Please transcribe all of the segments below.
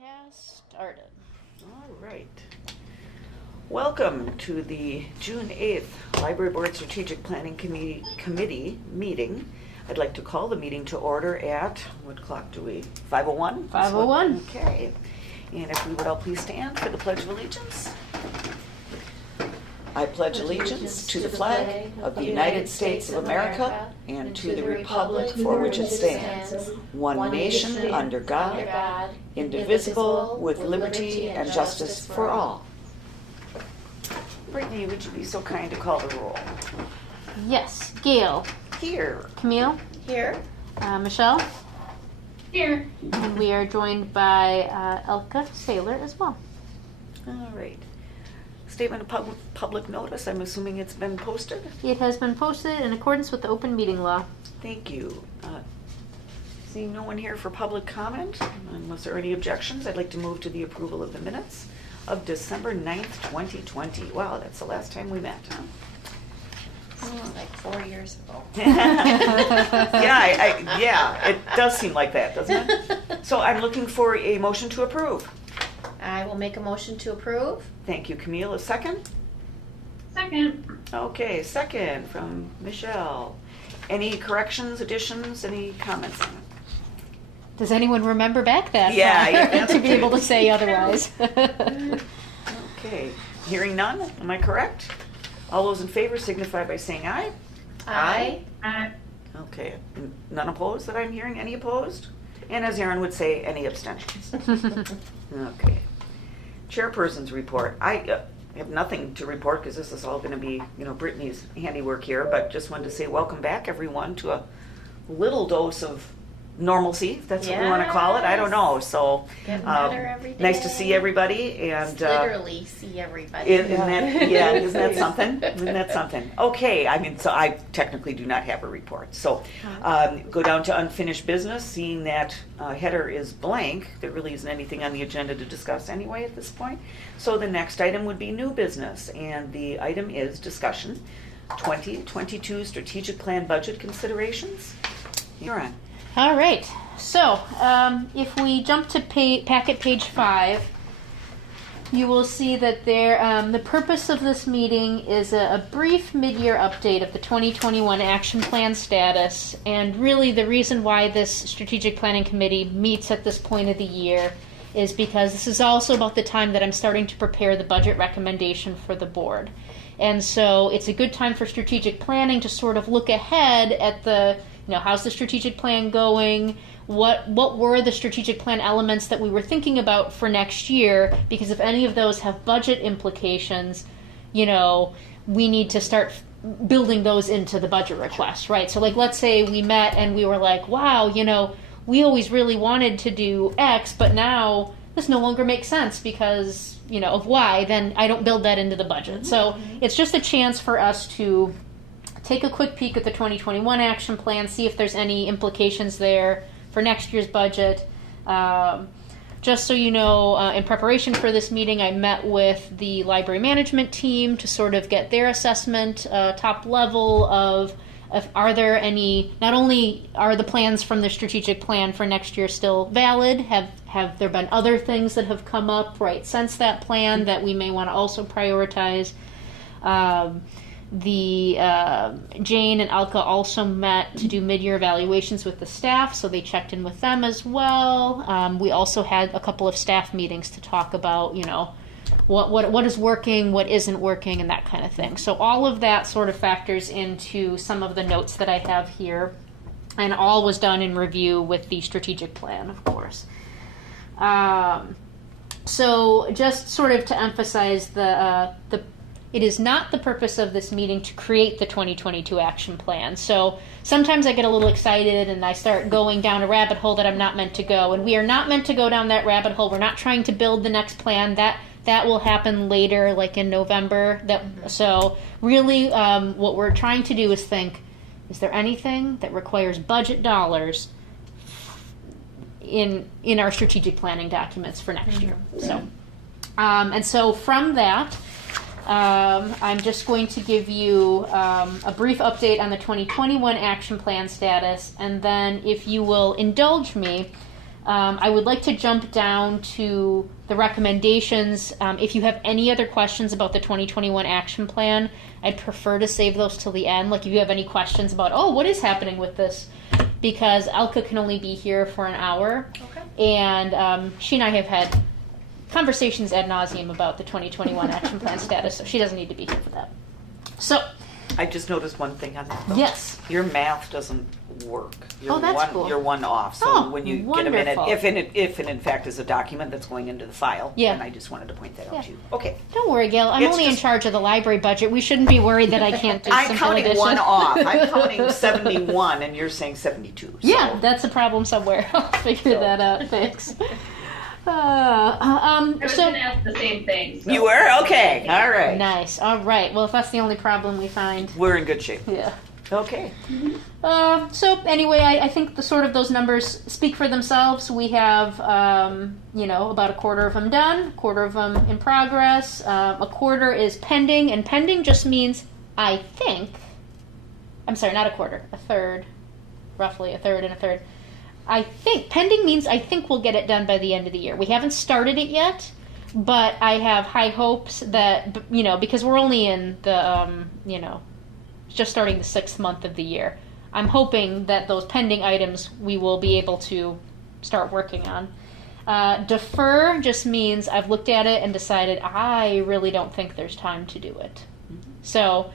has started. All right. Welcome to the June 8th Library Board Strategic Planning Committee meeting. I'd like to call the meeting to order at, what clock do we, 5:01? 5:01. Okay. And if we would all please stand for the Pledge of Allegiance. I pledge allegiance to the flag of the United States of America and to the republic for which it stands, one nation under God, indivisible, with liberty and justice for all. Brittany, would you be so kind to call the roll? Yes. Gail. Here. Camille. Here. Michelle. Here. And we are joined by Elka Saylor as well. All right. Statement of public notice, I'm assuming it's been posted? It has been posted in accordance with the open meeting law. Thank you. Seeing no one here for public comment, unless there are any objections, I'd like to move to the approval of the minutes of December 9th, 2020. Wow, that's the last time we met, huh? Seems like 4 years ago. Yeah, it does seem like that, doesn't it? So I'm looking for a motion to approve. I will make a motion to approve. Thank you, Camille. A second? Second. Okay, second from Michelle. Any corrections, additions, any comments on it? Does anyone remember back that Yeah, far yeah, to be able to say otherwise? Okay, hearing none, am I correct? All those in favor signify by saying aye. Aye. Okay, none opposed that I'm hearing? Any opposed? And as Aaron would say, any abstentions? Okay. Chairperson's report. I have nothing to report because this is all going to be, Brittany's handiwork here, but just wanted to say welcome back, everyone, to a little dose of normalcy, if that's what we want to call it. I don't know. So Getting better every day. nice to see everybody, and literally see everybody. isn't that something? Isn't that something? Okay, so I technically do not have a report. So go down to unfinished business. Seeing that header is blank, there really isn't anything on the agenda to discuss anyway at this point. So the next item would be new business, and the item is discussion 2022 strategic plan budget considerations. You're on. All right. So if we jump to packet page 5, you will see that the purpose of this meeting is a brief mid-year update of the 2021 action plan status, and really the reason why this strategic planning committee meets at this point of the year is because this is also about the time that I'm starting to prepare the budget recommendation for the board. And so it's a good time for strategic planning to sort of look ahead at how's the strategic plan going? What were the strategic plan elements that we were thinking about for next year? Because if any of those have budget implications, we need to start building those into the budget request, right? So let's say we met and we were like, wow, we always really wanted to do X, but now this no longer makes sense because, of Y, then I don't build that into the budget. So it's just a chance for us to take a quick peek at the 2021 action plan, see if there's any implications there for next year's budget. Just so you know, in preparation for this meeting, I met with the library management team to sort of get their assessment, top level of are there any, not only are the plans from the strategic plan for next year still valid, have there been other things that have come up right since that plan that we may want to also prioritize. Jane and Alka also met to do mid-year evaluations with the staff, so they checked in with them as well. We also had a couple of staff meetings to talk about, what is working, what isn't working, and that kind of thing. So all of that sort of factors into some of the notes that I have here, and all was done in review with the strategic plan, of course. So just sort of to emphasize it is not the purpose of this meeting to create the 2022 action plan. So sometimes I get a little excited and I start going down a rabbit hole that I'm not meant to go. And we are not meant to go down that rabbit hole. We're not trying to build the next plan. That will happen later, like in November. So really what we're trying to do is think, is there anything that requires budget dollars in our strategic planning documents for next year? So, and so from that, I'm just going to give you a brief update on the 2021 action plan status, and then if you will indulge me, I would like to jump down to the recommendations. If you have any other questions about the 2021 action plan, I'd prefer to save those till the end. Like if you have any questions about, what is happening with this? Because Elka can only be here for an hour. Okay. And she and I have had conversations ad nauseum about the 2021 action plan status, so she doesn't need to be here for that. So, I just noticed one thing on that, though. yes. Your math doesn't work. You're That's one, cool. You're one off. So when you get a minute, wonderful. if it in fact is a document that's going into the file, Yeah. then I just wanted to point that Yeah. out to you. Okay. Don't worry, Gail. I'm It's only in just- charge of the library budget. We shouldn't be worried that I can't do I'm simple counting addition. one off. I'm counting 71, and you're saying 72. So. Yeah, that's a problem somewhere. I'll figure So. that out. Thanks. I was So going to ask the same thing. So. You were? Okay. All right. nice. All right. Well, if that's the only problem we find, We're in good shape. yeah. Okay. So anyway, I think the sort of those numbers speak for themselves. We have, about a quarter of them done, a quarter of them in progress. A quarter is pending, and pending just means I think. I'm sorry, not a quarter, a third, roughly a third and a third. I think pending means I think we'll get it done by the end of the year. We haven't started it yet, but I have high hopes that because we're only in the just starting the 6th month of the year. I'm hoping that those pending items we will be able to start working on. Defer just means I've looked at it and decided I really don't think there's time to do it. So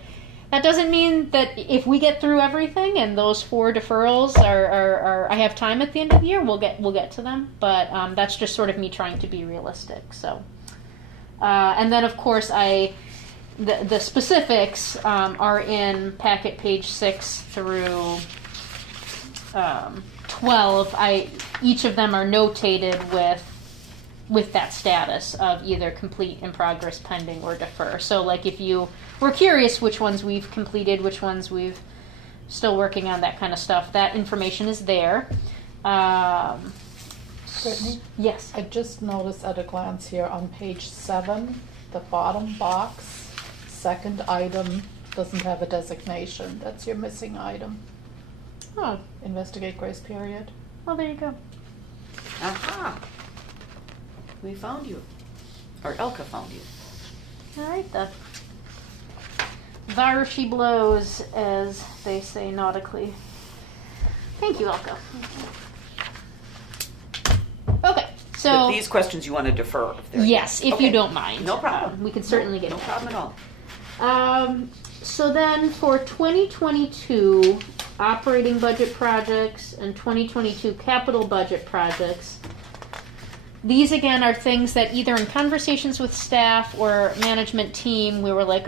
that doesn't mean that if we get through everything and those 4 deferrals are I have time at the end of the year, we'll get to them. But that's just sort of me trying to be realistic. So, and then of course the specifics are in packet page 6 through 12. Each of them are notated with that status of either complete, in progress, pending, or defer. So like if you were curious which ones we've completed, which ones we've still working on, that kind of stuff, that information is there. Brittany, Yes. I just noticed at a glance here on page 7, the bottom box, second item doesn't have a designation. That's your missing item. Oh, Investigate grace period. well, there you go. Aha. We found you. Or Elka found you. All right, then. There she blows, as they say nautically. Thank you, Elka. Okay, But so these questions you want to defer. If they're- yes, if Okay. you don't mind, No problem. we can certainly get No into problem at all. So then, for 2022 operating budget projects and 2022 capital budget projects. These again are things that either in conversations with staff or management team we were like,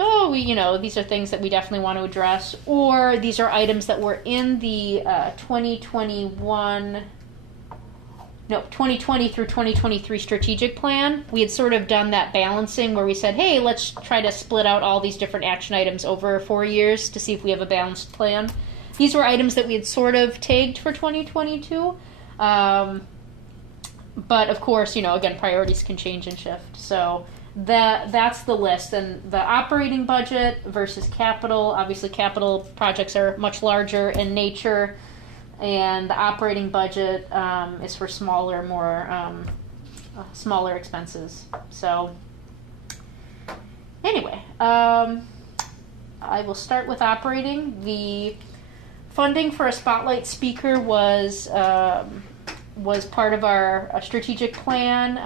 these are things that we definitely want to address, or these are items that were in the 2020 through 2023 strategic plan. We had sort of done that balancing where we said, hey, let's try to split out all these different action items over 4 years to see if we have a balanced plan. These were items that we had sort of tagged for 2022. But of course, again, priorities can change and shift. So that's the list. And the operating budget versus capital, obviously capital projects are much larger in nature, and the operating budget is for smaller, smaller expenses. So anyway, I will start with operating. The funding for a spotlight speaker was part of our strategic plan.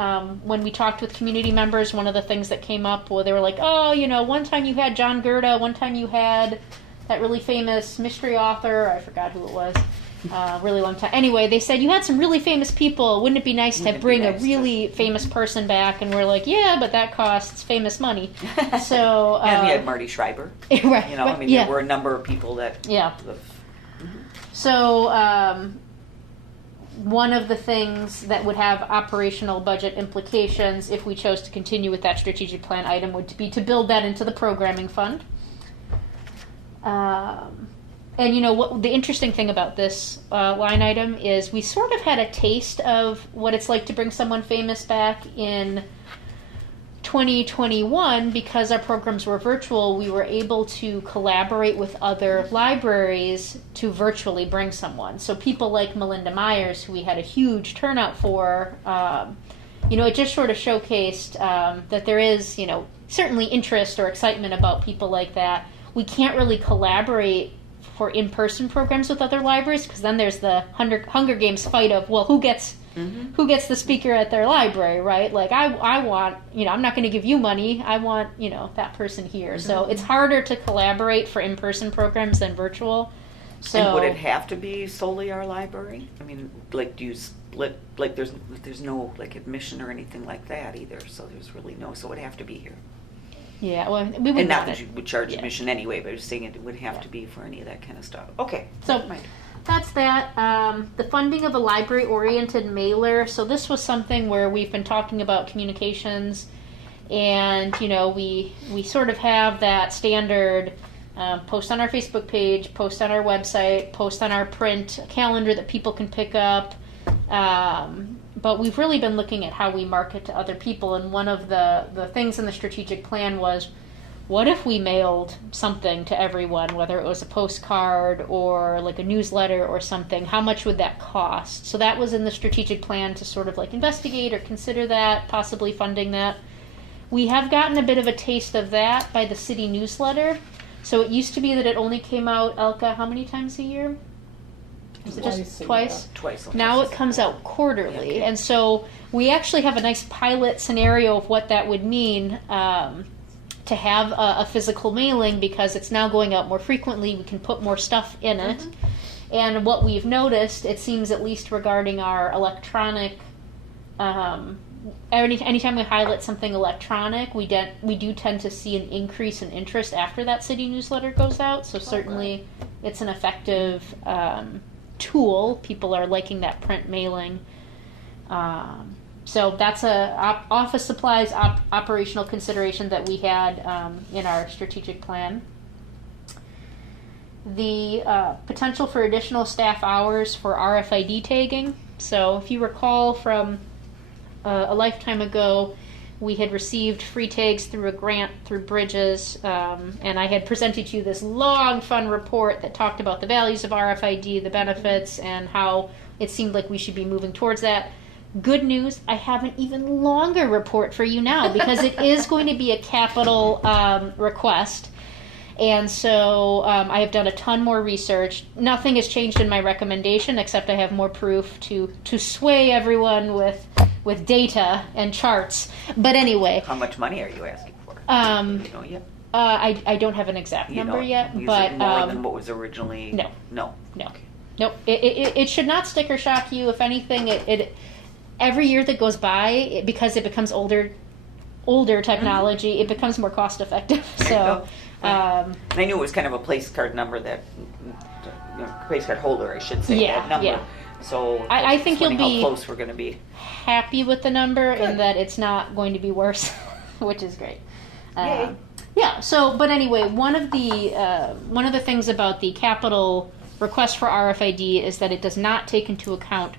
When we talked with community members, one of the things that came up, they were like, one time you had John Gerda, one time you had that really famous mystery author, I forgot who it was, really long time. Anyway, they said, you had some really famous people, wouldn't it be nice to bring a really famous person back? And we're like, yeah, but that costs famous money. So And we had Marty Schreiber. right, There were a number of people that... Yeah. So one of the things that would have operational budget implications if we chose to continue with that strategic plan item would be to build that into the programming fund. And what the interesting thing about this line item is we sort of had a taste of what it's like to bring someone famous back in 2021, because our programs were virtual, we were able to collaborate with other libraries to virtually bring someone. So people like Melinda Myers, who we had a huge turnout for, it just sort of showcased that there is, certainly interest or excitement about people like that. We can't really collaborate for in-person programs with other libraries, because then there's the Hunger Games fight of, well, who gets the speaker at their library, right? Like, I want, I'm not going to give you money. I want, that person here. So it's harder to collaborate for in-person programs than virtual. So, and would it have to be solely our library? I mean, like, do you split, like, there's no, like, admission or anything like that either, so there's really no, so it would have to be here. Yeah, well, we would And not want that it. you would charge Yeah. admission anyway, but I was saying it would have to be for any of that kind of stuff. Okay. So that's that. The funding of a library-oriented mailer. So this was something where we've been talking about communications, and we sort of have that standard post on our Facebook page, post on our website, post on our print calendar that people can pick up. But we've really been looking at how we market to other people, and one of the things in the strategic plan was, what if we mailed something to everyone, whether it was a postcard or like a newsletter or something? How much would that cost? So that was in the strategic plan to sort of like investigate or consider that, possibly funding that. We have gotten a bit of a taste of that by the city newsletter. So it used to be that it only came out, Elka, how many times a year? Was it just twice? Twice. Now it comes out quarterly. Okay. And so we actually have a nice pilot scenario of what that would mean to have a physical mailing, because it's now going out more frequently. We can put more stuff in it. And what we've noticed, it seems, at least regarding our electronic, anytime we highlight something electronic, we do tend to see an increase in interest after that city newsletter goes out. So certainly it's an effective tool. People are liking that print mailing. So that's a office supplies operational consideration that we had in our strategic plan. The potential for additional staff hours for RFID tagging. So if you recall from a lifetime ago, we had received free tags through a grant through Bridges, and I had presented to you this long, fun report that talked about the values of RFID, the benefits, and how it seemed like we should be moving towards that. Good news, I have an even longer report for you now, because it is going to be a capital request. And so I have done a ton more research. Nothing has changed in my recommendation, except I have more proof to sway everyone with data and charts. But anyway. How much money are you asking for? Do you know yet? I don't have an exact number yet. Is but it more than what was originally? No. No. Okay. Nope. It should not sticker shock you. If anything, it every year that goes by, because it becomes older technology, it becomes more cost effective. So. I knew it was kind of a place card number place card holder, I should say, that number. Yeah. So I think you'll be how close we're going to be. Happy with the number, and that it's not going to be worse, which is great. Yay. Yeah. So, but anyway, one of the things about the capital request for RFID is that it does not take into account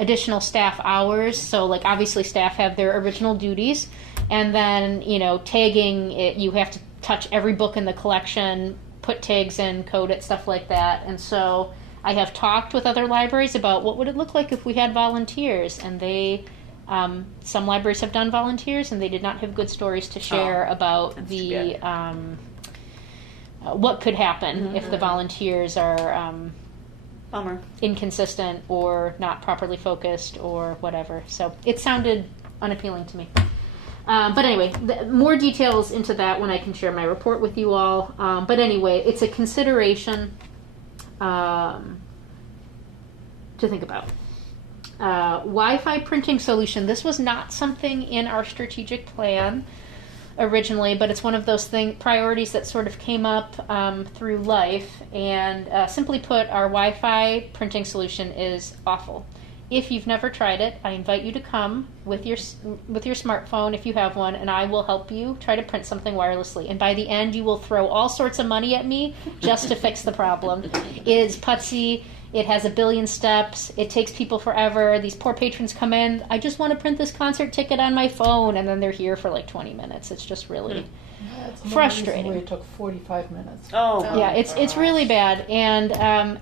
additional staff hours. So, like, obviously staff have their original duties, and then tagging it, you have to touch every book in the collection, put tags in, code it, stuff like that. And so I have talked with other libraries about what would it look like if we had volunteers, and they some libraries have done volunteers, and they did not have good stories to share about the what could happen if the volunteers are inconsistent or not properly focused or whatever. So it sounded unappealing to me. But anyway, more details into that when I can share my report with you all. But anyway, it's a consideration to think about. Wi-Fi printing solution. This was not something in our strategic plan originally, but it's one of those priorities that sort of came up through life. And simply put, our Wi-Fi printing solution is awful. If you've never tried it, I invite you to come with your smartphone, if you have one, and I will help you try to print something wirelessly. And by the end, you will throw all sorts of money at me just to fix the problem. It is putsy. It has a billion steps. It takes people forever. These poor patrons come in. I just want to print this concert ticket on my phone, and then they're here for like 20 minutes. It's just really That's frustrating. Where it took 45 minutes. Oh, Yeah, it's really bad. And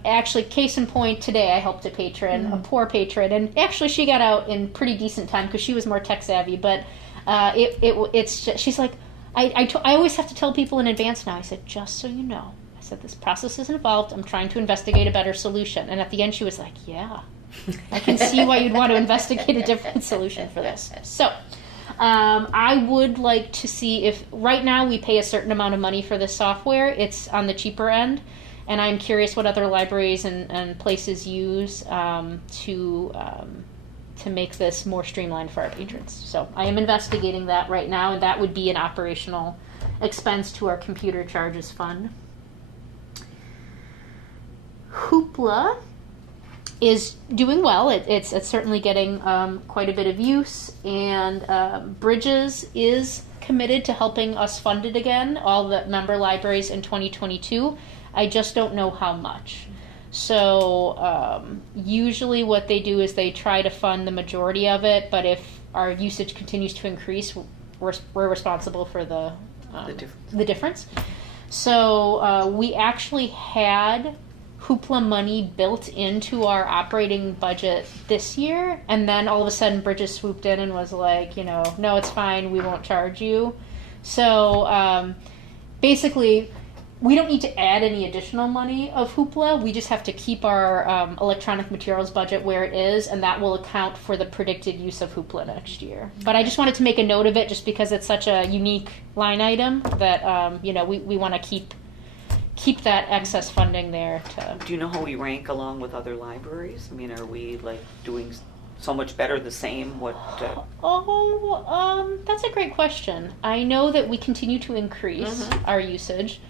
actually, case in point, today I helped a patron, a poor patron, and actually she got out in pretty decent time because she was more tech savvy. But it's just, she's like, I always have to tell people in advance now. I said, just so you know. I said, this process is involved. I'm trying to investigate a better solution. And at the end, she was like, yeah, I can see why you'd want to investigate a different solution for this. So I would like to see if, right now we pay a certain amount of money for this software. It's on the cheaper end. And I'm curious what other libraries and places use to make this more streamlined for our patrons. So I am investigating that right now, and that would be an operational expense to our computer charges fund. Hoopla is doing well. It's certainly getting quite a bit of use, and Bridges is committed to helping us fund it again, all the member libraries in 2022. I just don't know how much. So usually what they do is they try to fund the majority of it, but if our usage continues to increase, we're responsible for the difference. So we actually had Hoopla money built into our operating budget this year, and then all of a sudden Bridges swooped in and was like, no, it's fine, we won't charge you. So basically, we don't need to add any additional money of Hoopla. We just have to keep our electronic materials budget where it is, and that will account for the predicted use of Hoopla next year. But I just wanted to make a note of it just because it's such a unique line item that we want to keep that excess funding there. Do you know how we rank along with other libraries? I mean, are we like doing so much better, the same? That's a great question. I know that we continue to increase our usage.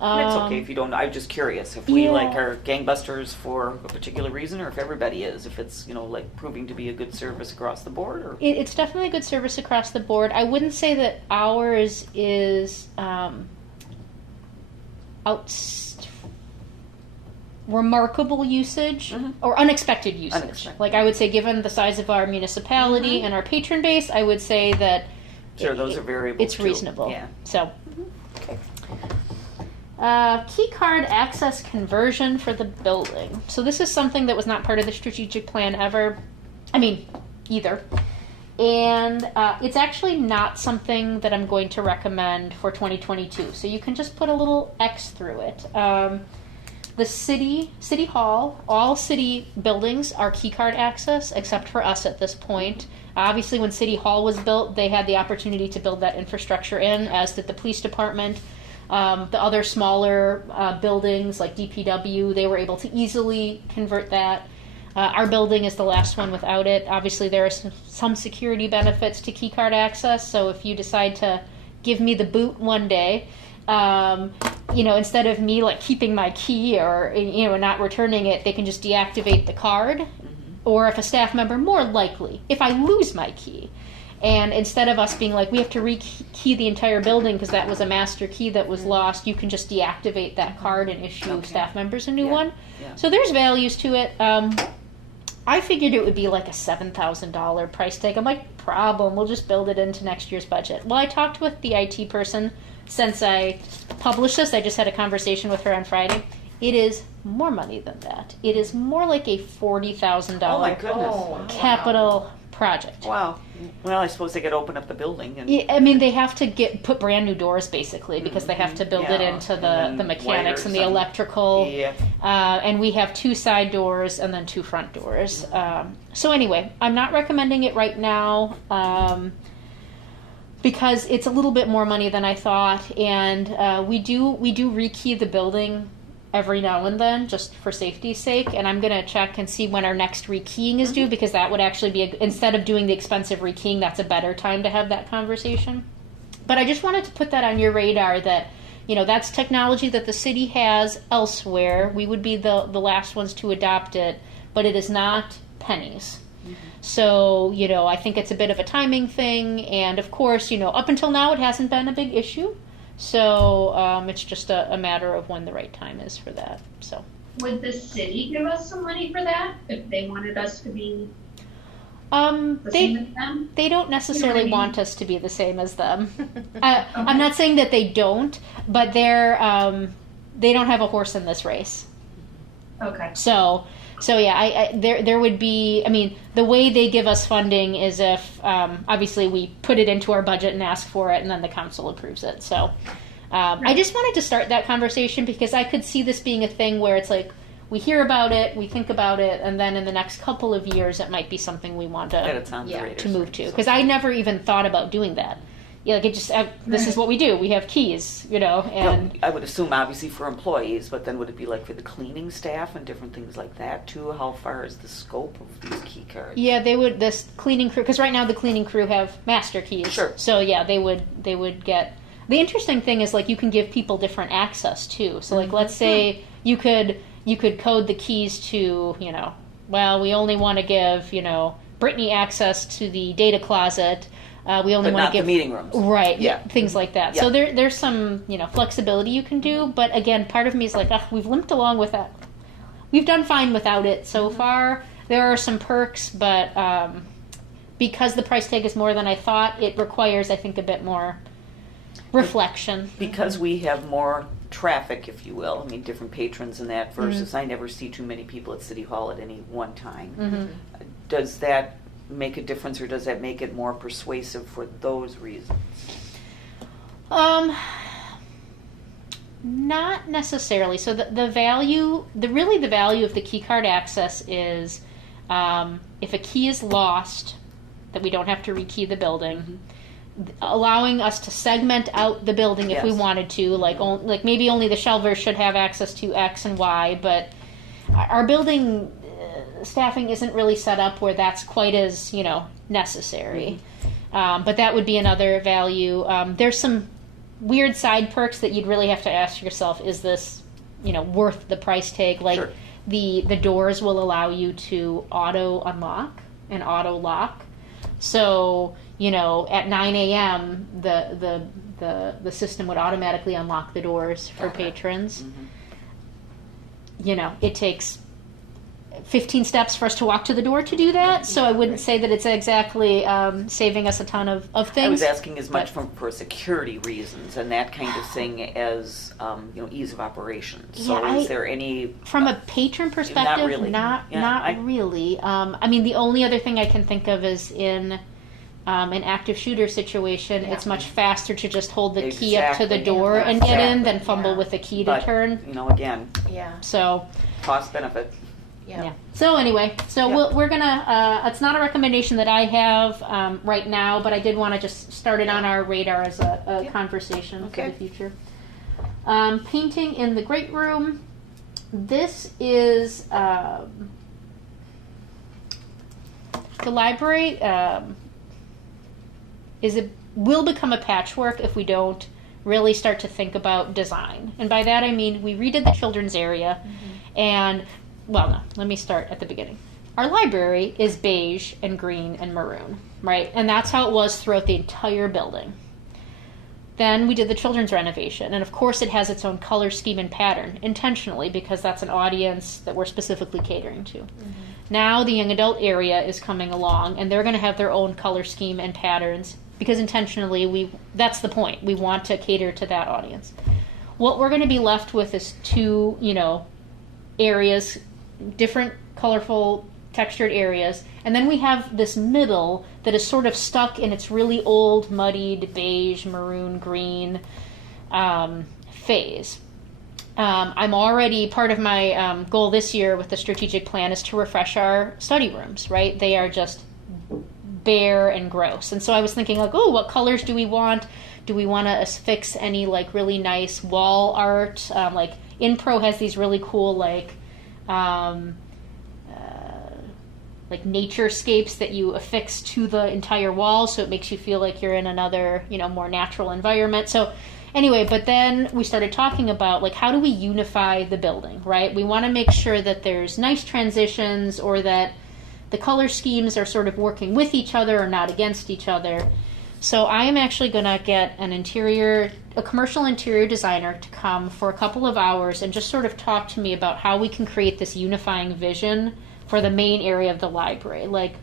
It's okay if you don't. I'm just curious if we are gangbusters for a particular reason, or if everybody is. If it's proving to be a good service across the board, or it's definitely a good service across the board. I wouldn't say that ours is remarkable usage or unexpected usage. Like I would say, given the size of our municipality and our patron base, I would say that those are variables. It's reasonable. Yeah. So. Okay. Key card access conversion for the building. So this is something that was not part of the strategic plan either. And it's actually not something that I'm going to recommend for 2022. So you can just put a little X through it. The city hall, all city buildings are key card access, except for us at this point. Obviously, when City Hall was built, they had the opportunity to build that infrastructure in, as did the police department. The other smaller buildings like DPW, they were able to easily convert that. Our building is the last one without it. Obviously, there are some security benefits to keycard access, so if you decide to give me the boot one day, instead of me keeping my key or not returning it, they can just deactivate the card. Or if a staff member, more likely, if I lose my key, and instead of us being like, we have to re-key the entire building because that was a master key that was lost, you can just deactivate that card and issue staff members a new one. Yeah. So there's values to it. I figured it would be like a $7,000 price tag. I'm like, problem, we'll just build it into next year's budget. Well, I talked with the IT person since I published this. I just had a conversation with her on Friday. It is more money than that. It is more like a $40,000 capital project. Wow. Well, I suppose they could open up the building. And they have to put brand new doors basically because they have to build it into the mechanics and the electrical. Yeah. And we have 2 side doors and then 2 front doors. So anyway, I'm not recommending it right now because it's a little bit more money than I thought, and we do rekey the building every now and then, just for safety's sake, and I'm going to check and see when our next rekeying is due, because that would actually be, instead of doing the expensive rekeying, that's a better time to have that conversation. But I just wanted to put that on your radar that, that's technology that the city has elsewhere. We would be the last ones to adopt it, but it is not pennies. So, I think it's a bit of a timing thing, and of course, up until now it hasn't been a big issue. So it's just a matter of when the right time is for that. So Would the city give us some money for that if they wanted us to be the They same as them? they don't necessarily I mean? want us to be the same as them. I'm not saying that they don't, but they don't have a horse in this race. Okay. So yeah, there would be. I mean, the way they give us funding is if obviously we put it into our budget and ask for it, and then the council approves it. So I just wanted to start that conversation because I could see this being a thing where it's like we hear about it, we think about it, and then in the next couple of years, it might be something we want That it's on the radar to move to. screen. Because I never even thought about doing that. Yeah, like it just this is what we do. We have keys, and I would assume obviously for employees, but then would it be like for the cleaning staff and different things like that too? How far is the scope of these key cards? yeah, they would this cleaning crew because right now the cleaning crew have master keys. Sure. So yeah, they would get. The interesting thing is like you can give people different access too. So like let's say you could code the keys to well we only want to give Brittany access to the data closet. We only But want not to give the meeting rooms. right, Yeah. things like that. Yeah. So there's some flexibility you can do, but again, part of me is like, we've limped along with that. We've done fine without it so far. There are some perks, but because the price tag is more than I thought, it requires I think a bit more reflection. Because we have more traffic, if you will, I mean, different patrons and that versus I never see too many people at City Hall at any one time. Does that make a difference or does that make it more persuasive for those reasons? Not necessarily. So the value of the key card access is if a key is lost, that we don't have to rekey the building. Allowing us to segment out the building if we Yes. wanted to, like maybe only the shelvers should have access to X and Y, but our building staffing isn't really set up where that's quite as necessary. But that would be another value. There's some weird side perks that you'd really have to ask yourself: is this worth the price tag? Like Sure. the doors will allow you to auto unlock and auto lock. So at 9 a.m. the system would automatically unlock the doors for patrons. It takes 15 steps for us to walk to the door to do that, so I wouldn't say that it's exactly saving us a ton of things. I was asking as much but- for security reasons and that kind of thing as ease of operation. So Yeah, is there any From a patron perspective, really. not Yeah, really. I mean, the only other thing I can think of is in an active shooter situation, it's much faster to just hold the key up to the Exactly. door Yeah, and get in exactly. than fumble with the key to but turn. again, Yeah. So cost benefit? yeah. So anyway, we're gonna. It's not a recommendation that I have right now, but I did want to just start it on our radar as a conversation for Okay. the future. Painting in the great room. This is the library. Will become a patchwork if we don't really start to think about design. And by that I mean we redid the children's area, and let me start at the beginning. Our library is beige and green and maroon, right? And that's how it was throughout the entire building. Then we did the children's renovation, and of course it has its own color scheme and pattern, intentionally, because that's an audience that we're specifically catering to. Now the young adult area is coming along, and they're going to have their own color scheme and patterns, because intentionally that's the point. We want to cater to that audience. What we're going to be left with is two, areas, different colorful textured areas, and then we have this middle that is sort of stuck in its really old, muddied, beige, maroon, green phase. I'm already, part of my goal this year with the strategic plan is to refresh our study rooms, right? They are just bare and gross. And so I was thinking what colors do we want? Do we want to fix any really nice wall art? InPro has these really cool naturescapes that you affix to the entire wall, so it makes you feel like you're in another, more natural environment. So anyway, but then we started talking about how do we unify the building, right? We want to make sure that there's nice transitions, or that the color schemes are sort of working with each other or not against each other. So I am actually going to get an interior a commercial interior designer to come for a couple of hours and just sort of talk to me about how we can create this unifying vision for the main area of the library. Like,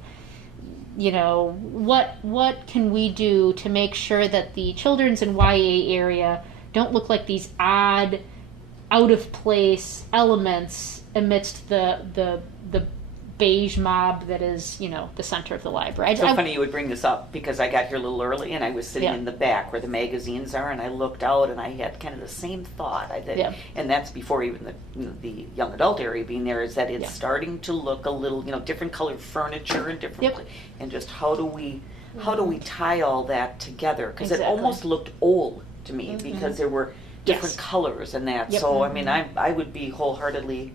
you know, what can we do to make sure that the children's and YA area don't look like these odd, out of place elements amidst the beige mob that is, you know, the center of the library. It's so funny you would bring this up, because I got here a little early and I was sitting in the back where the magazines are, and I looked out and I had kind of the same thought. And that's before even the young adult area being there, is that it's starting to look a little, you know, different colored furniture and different, and just how do we tie all that together? Because it almost looked old to me, because there were different colors and that. So I mean, I would be wholeheartedly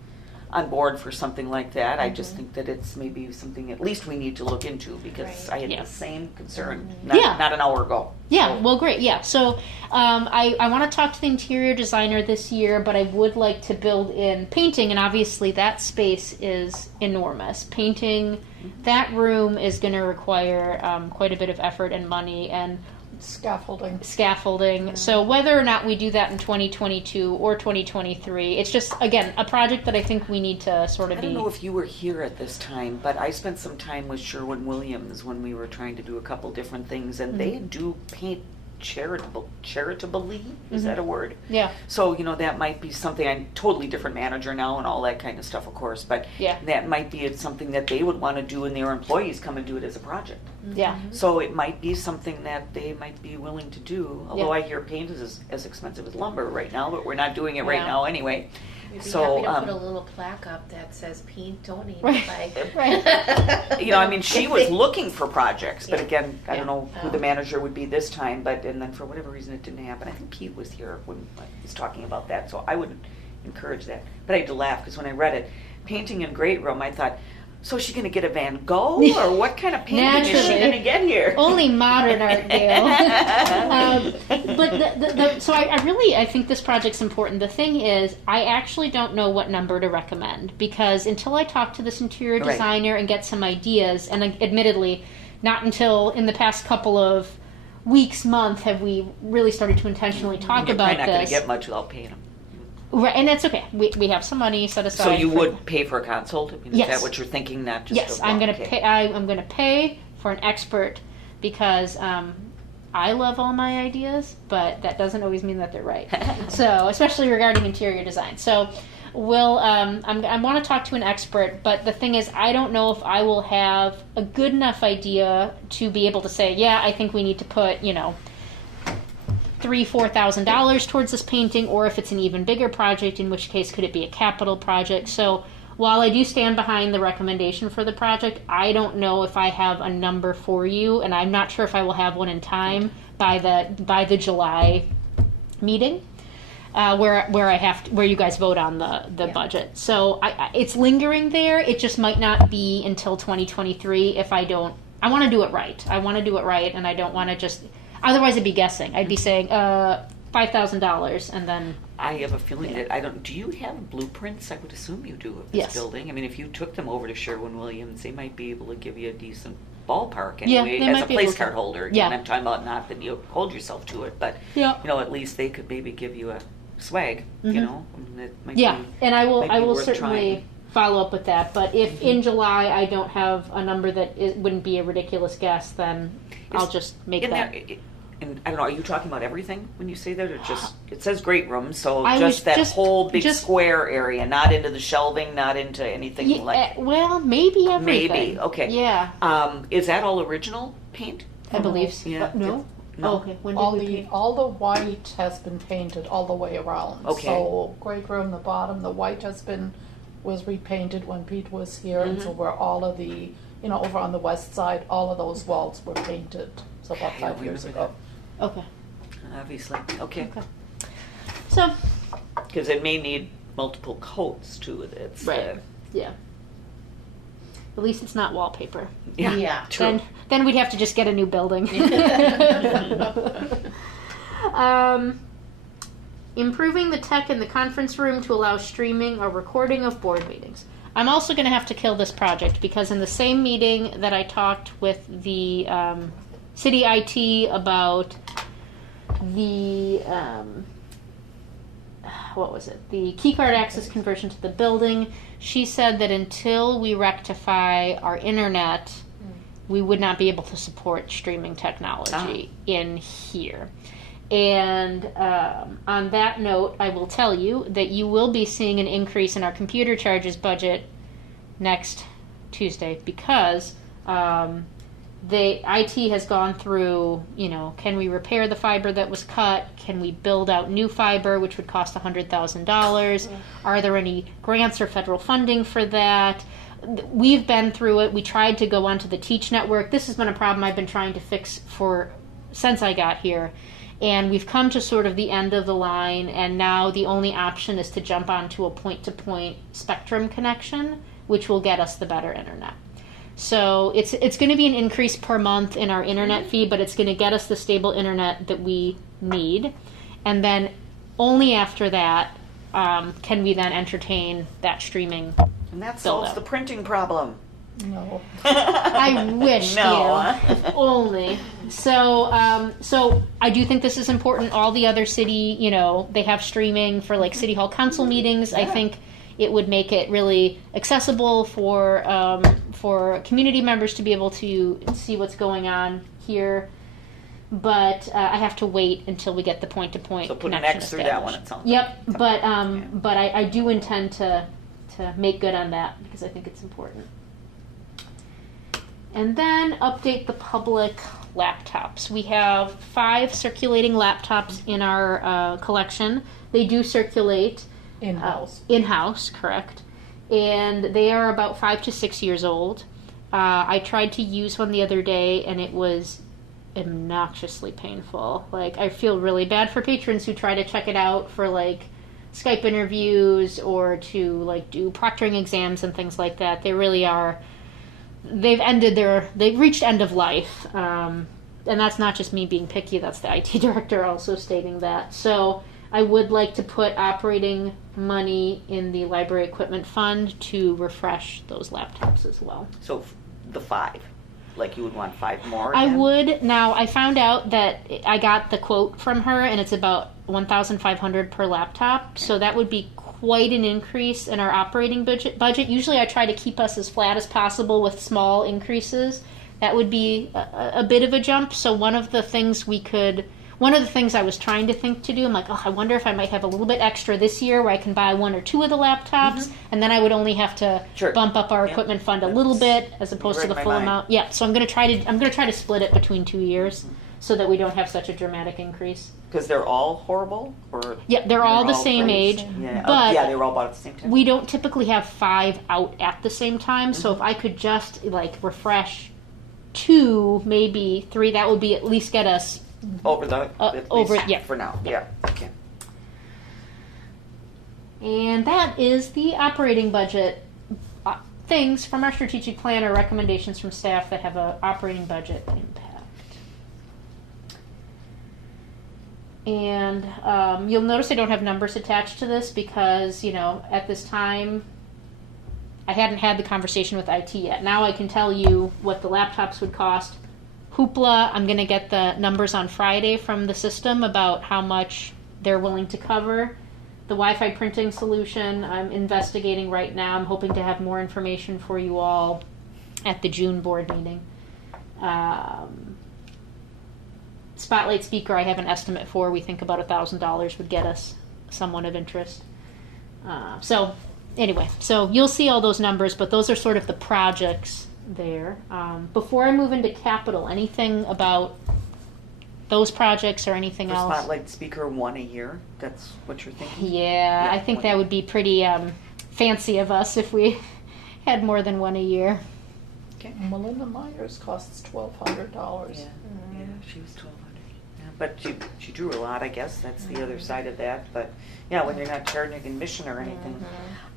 on board for something like that. I just think that it's maybe something at least we need to look into, because I had the same concern not an hour ago. Yeah, well, great. Yeah, so I want to talk to the interior designer this year, but I would like to build in painting, and obviously that space is enormous. Painting that room is going to require quite a bit of effort and money and scaffolding. So whether or not we do that in 2022 or 2023, it's just, again, a project that I think we need to sort of I don't know if you were here at this time, but I spent some time with Sherwin-Williams when we were trying to do a couple different things, and they do paint charitably, is that a word? Yeah. So, you know, that might be something. I'm totally different manager now and all that kind of stuff, of course, but that might be something that they would want to do, and their employees come and do it as a project. Yeah. So it might be something that they might be willing to do, although I hear paint is as expensive as lumber right now, but we're not doing it right now anyway. We'd be So, happy to put a little plaque up that says paint donated by. You know, I mean, she was looking for projects, but again, I don't know who the manager would be this time, and then for whatever reason it didn't happen. I think Pete was here when I was talking about that, so I would encourage that. But I had to laugh, because when I read it, painting in great room, I thought, so is she going to get a Van Gogh, or what kind of painting is she going to get here? Only modern art, Gail. But so I think this project's important. The thing is, I actually don't know what number to recommend, because until I talk to this interior designer and get some ideas, and admittedly, not until in the past couple of weeks, month, have we really started to intentionally talk about this. You're probably not going to get much without paying them. Right, and that's okay. We have some money set aside. So you would pay for a consult? I mean, Yes. Is that what you're thinking? Not just Yes, I'm going to pay. I'm going to pay for an expert, because I love all my ideas, but that doesn't always mean that they're right. So, especially regarding interior design. So, I want to talk to an expert, but the thing is, I don't know if I will have a good enough idea to be able to say, yeah, I think we need to put, you know, $3,000-$4,000 towards this painting, or if it's an even bigger project, in which case could it be a capital project. So while I do stand behind the recommendation for the project, I don't know if I have a number for you, and I'm not sure if I will have one in time by the July meeting, where you guys vote on the budget. So it's lingering there. It just might not be until 2023 if I don't. I want to do it right. And I don't want to just. Otherwise, I'd be guessing. I'd be saying $5,000, and then. I have a feeling that do you have blueprints? I would assume you do of this building. I mean, if you took them over to Sherwin-Williams, they might be able to give you a decent ballpark anyway, as a place card holder. Again, I'm talking about not that you hold yourself to it, but you know, at least they could maybe give you a swag. You know, that might be, and I will certainly trying. follow up with that. But if in July I don't have a number that wouldn't be a ridiculous guess, then I'll just make that. And I don't know, are you talking about everything when you say that, or just, it says great room, so just whole big square area, not into the shelving, not into anything well, maybe everything. Maybe, okay. Yeah. Is that all original paint? I believe so. Yeah. No? No. Oh, okay. When did we paint? All the white has been painted all the way around. Okay. So great room, the bottom, the white was repainted when Pete was here, and so where all of the, over on the west side, all of those walls were painted. So about 5 years ago. Okay. Obviously, okay. So. Because it may need multiple coats too. It's yeah. At least it's not wallpaper. Yeah. True. Then we'd have to just get a new building. Improving the tech in the conference room to allow streaming or recording of board meetings. I'm also going to have to kill this project, because in the same meeting that I talked with the city IT about the what was it? The keycard access conversion to the building. She said that until we rectify our internet, we would not be able to support streaming technology in here. And on that note, I will tell you that you will be seeing an increase in our computer charges budget next Tuesday because the IT has gone through, can we repair the fiber that was cut? Can we build out new fiber, which would cost $100,000? Are there any grants or federal funding for that? We've been through it. We tried to go onto the Teach network. This has been a problem I've been trying to fix since I got here. And we've come to sort of the end of the line, and now the only option is to jump onto a point-to-point Spectrum connection, which will get us the better internet. So it's going to be an increase per month in our internet fee, but it's going to get us the stable internet that we need. And then only after that can we then entertain that streaming. And that solves the printing problem. No. I wish, No. if only. So, so I do think this is important. All the other city, they have streaming for like city hall council meetings. I think it would make it really accessible for community members to be able to see what's going on here. But I have to wait until we get the point-to-point So put an connection X through that one, established. it sounds like. Yep, but I do intend to make good on that because I think it's important. And then update the public laptops. We have 5 circulating laptops in our collection. They do circulate In-house. In-house, correct. And they are about 5 to 6 years old. I tried to use one the other day, and it was obnoxiously painful. Like, I feel really bad for patrons who try to check it out for, like, Skype interviews or to, like, do proctoring exams and things like that. They really are... They've reached end of life. And that's not just me being picky, that's the IT director also stating that. So I would like to put operating money in the library equipment fund to refresh those laptops as well. So the 5, like you would want 5 more? I then? would. Now, I found out that I got the quote from her, and it's about $1,500 per laptop. So that would be quite an increase in our operating budget. Usually I try to keep us as flat as possible with small increases. That would be a bit of a jump. So one of the things I was trying to think to do, I'm like, I wonder if I might have a little bit extra this year where I can buy 1 or 2 of the laptops, and then I would only have to bump up our equipment fund a little bit as opposed to the full amount. Yeah, so I'm going to try to split it between 2 years so that we don't have such a dramatic increase. Because they're all horrible? Or yeah, they're all the same great? age, Yeah. but yeah, they were all bought at the same time. we don't typically have 5 out at the same time, so if I could just refresh 2, maybe 3, that would be at least get us Over the over least yeah for now. Yeah. Okay. And that is the operating budget things from our strategic plan or recommendations from staff that have a operating budget impact. And you'll notice I don't have numbers attached to this because, at this time, I hadn't had the conversation with IT yet. Now I can tell you what the laptops would cost. Hoopla, I'm going to get the numbers on Friday from the system about how much they're willing to cover. The Wi-Fi printing solution I'm investigating right now. I'm hoping to have more information for you all at the June board meeting. Spotlight speaker I have an estimate for. We think about $1,000 would get us somewhat of interest. So anyway, so you'll see all those numbers, but those are sort of the projects there. Before I move into capital, anything about those projects or anything For else? Spotlight speaker 1 a year. That's what you're thinking? Yeah, I think that would be pretty fancy of us if we had more than 1 a year. Okay. Melinda Myers costs $1,200. Yeah, she was 1,200. Yeah, but she drew a lot, I guess. That's the other side of that. But yeah, when you're not charging admission or anything,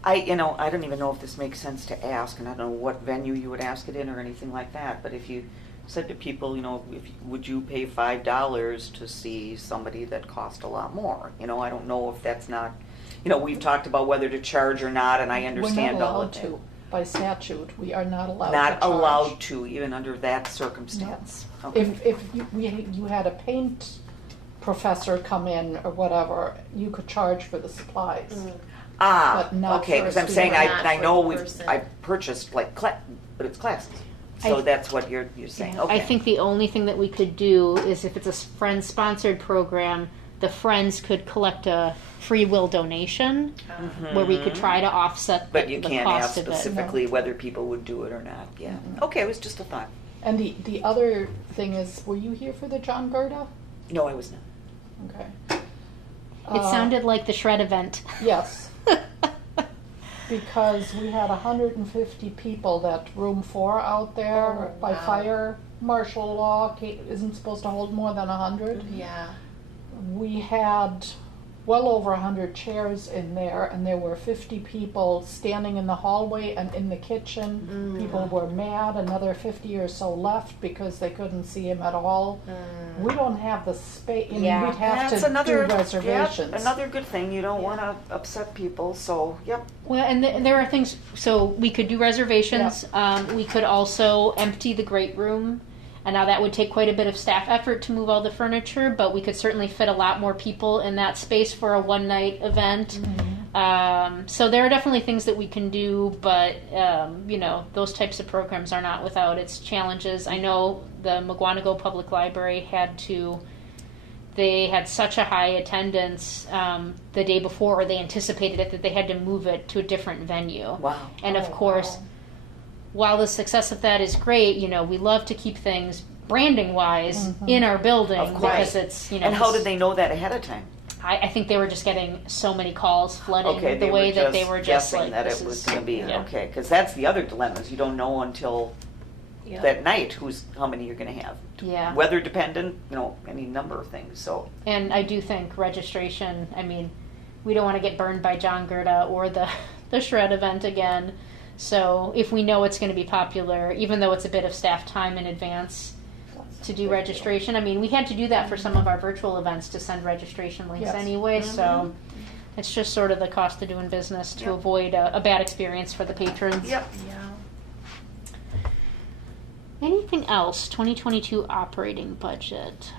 I don't even know if this makes sense to ask, and I don't know what venue you would ask it in or anything like that. But if you said to people, would you pay $5 to see somebody that cost a lot more? I don't know if that's not. We've talked about whether to charge or not, and I understand all of that. We're not allowed to. By statute, we are not allowed to Not charge. allowed to, even under that circumstance. No. Okay. If you had a paint professor come in or whatever, you could charge for the supplies. Ah, But not okay, for a because I'm saying student. Not I for know the person. I purchased like but it's classes. So I- that's what you're saying. Okay. I think the only thing that we could do is if it's a friend-sponsored program, the friends could collect a free will donation where we could try to offset But you the can't cost ask of it. specifically whether people would do it or not. Yeah. Okay, it was just a thought. And the other thing is, were you here for the John Gerda? No, I was not. Okay. It sounded like the shred event. Yes. Because we had 150 people that room 4 out there Oh, by wow. fire martial law isn't supposed to hold more than 100. Yeah. We had well over 100 chairs in there, and there were 50 people standing in the hallway and in the kitchen. People were mad. Another 50 or so left because they couldn't see him at all. We don't have the space. Yeah. We'd have That's to another do reservations. Yep, another good thing. You don't want to upset people. So, yep. Well, and there are things, so we could do reservations. We could also empty the great room. And now that would take quite a bit of staff effort to move all the furniture, but we could certainly fit a lot more people in that space for a one-night event. So there are definitely things that we can do, but those types of programs are not without its challenges. I know the Muskego Public Library they had such a high attendance the day before, or they anticipated it, that they had to move it to a different venue. Wow. And of course, while the success of that is great, we love to keep things branding wise in our building Of course. because it's And how did they know that ahead of time? I think they were just getting so many calls flooding Okay, the way that they were just guessing like that this it was is- going to be yeah. okay, because that's the other dilemma is you don't know until Yeah. that night how many you're going to have. Yeah. Weather dependent, any number of things. So And I do think registration, we don't want to get burned by John Gerda or the shred event again. So if we know it's going to be popular, even though it's a bit of staff time in advance to do registration, we had to do that for some of our virtual events to send registration links Yes. anyway. So it's just sort of the cost of doing business to Yep. avoid a bad experience for the patrons. yep. Yeah. Anything else? 2022 operating budget.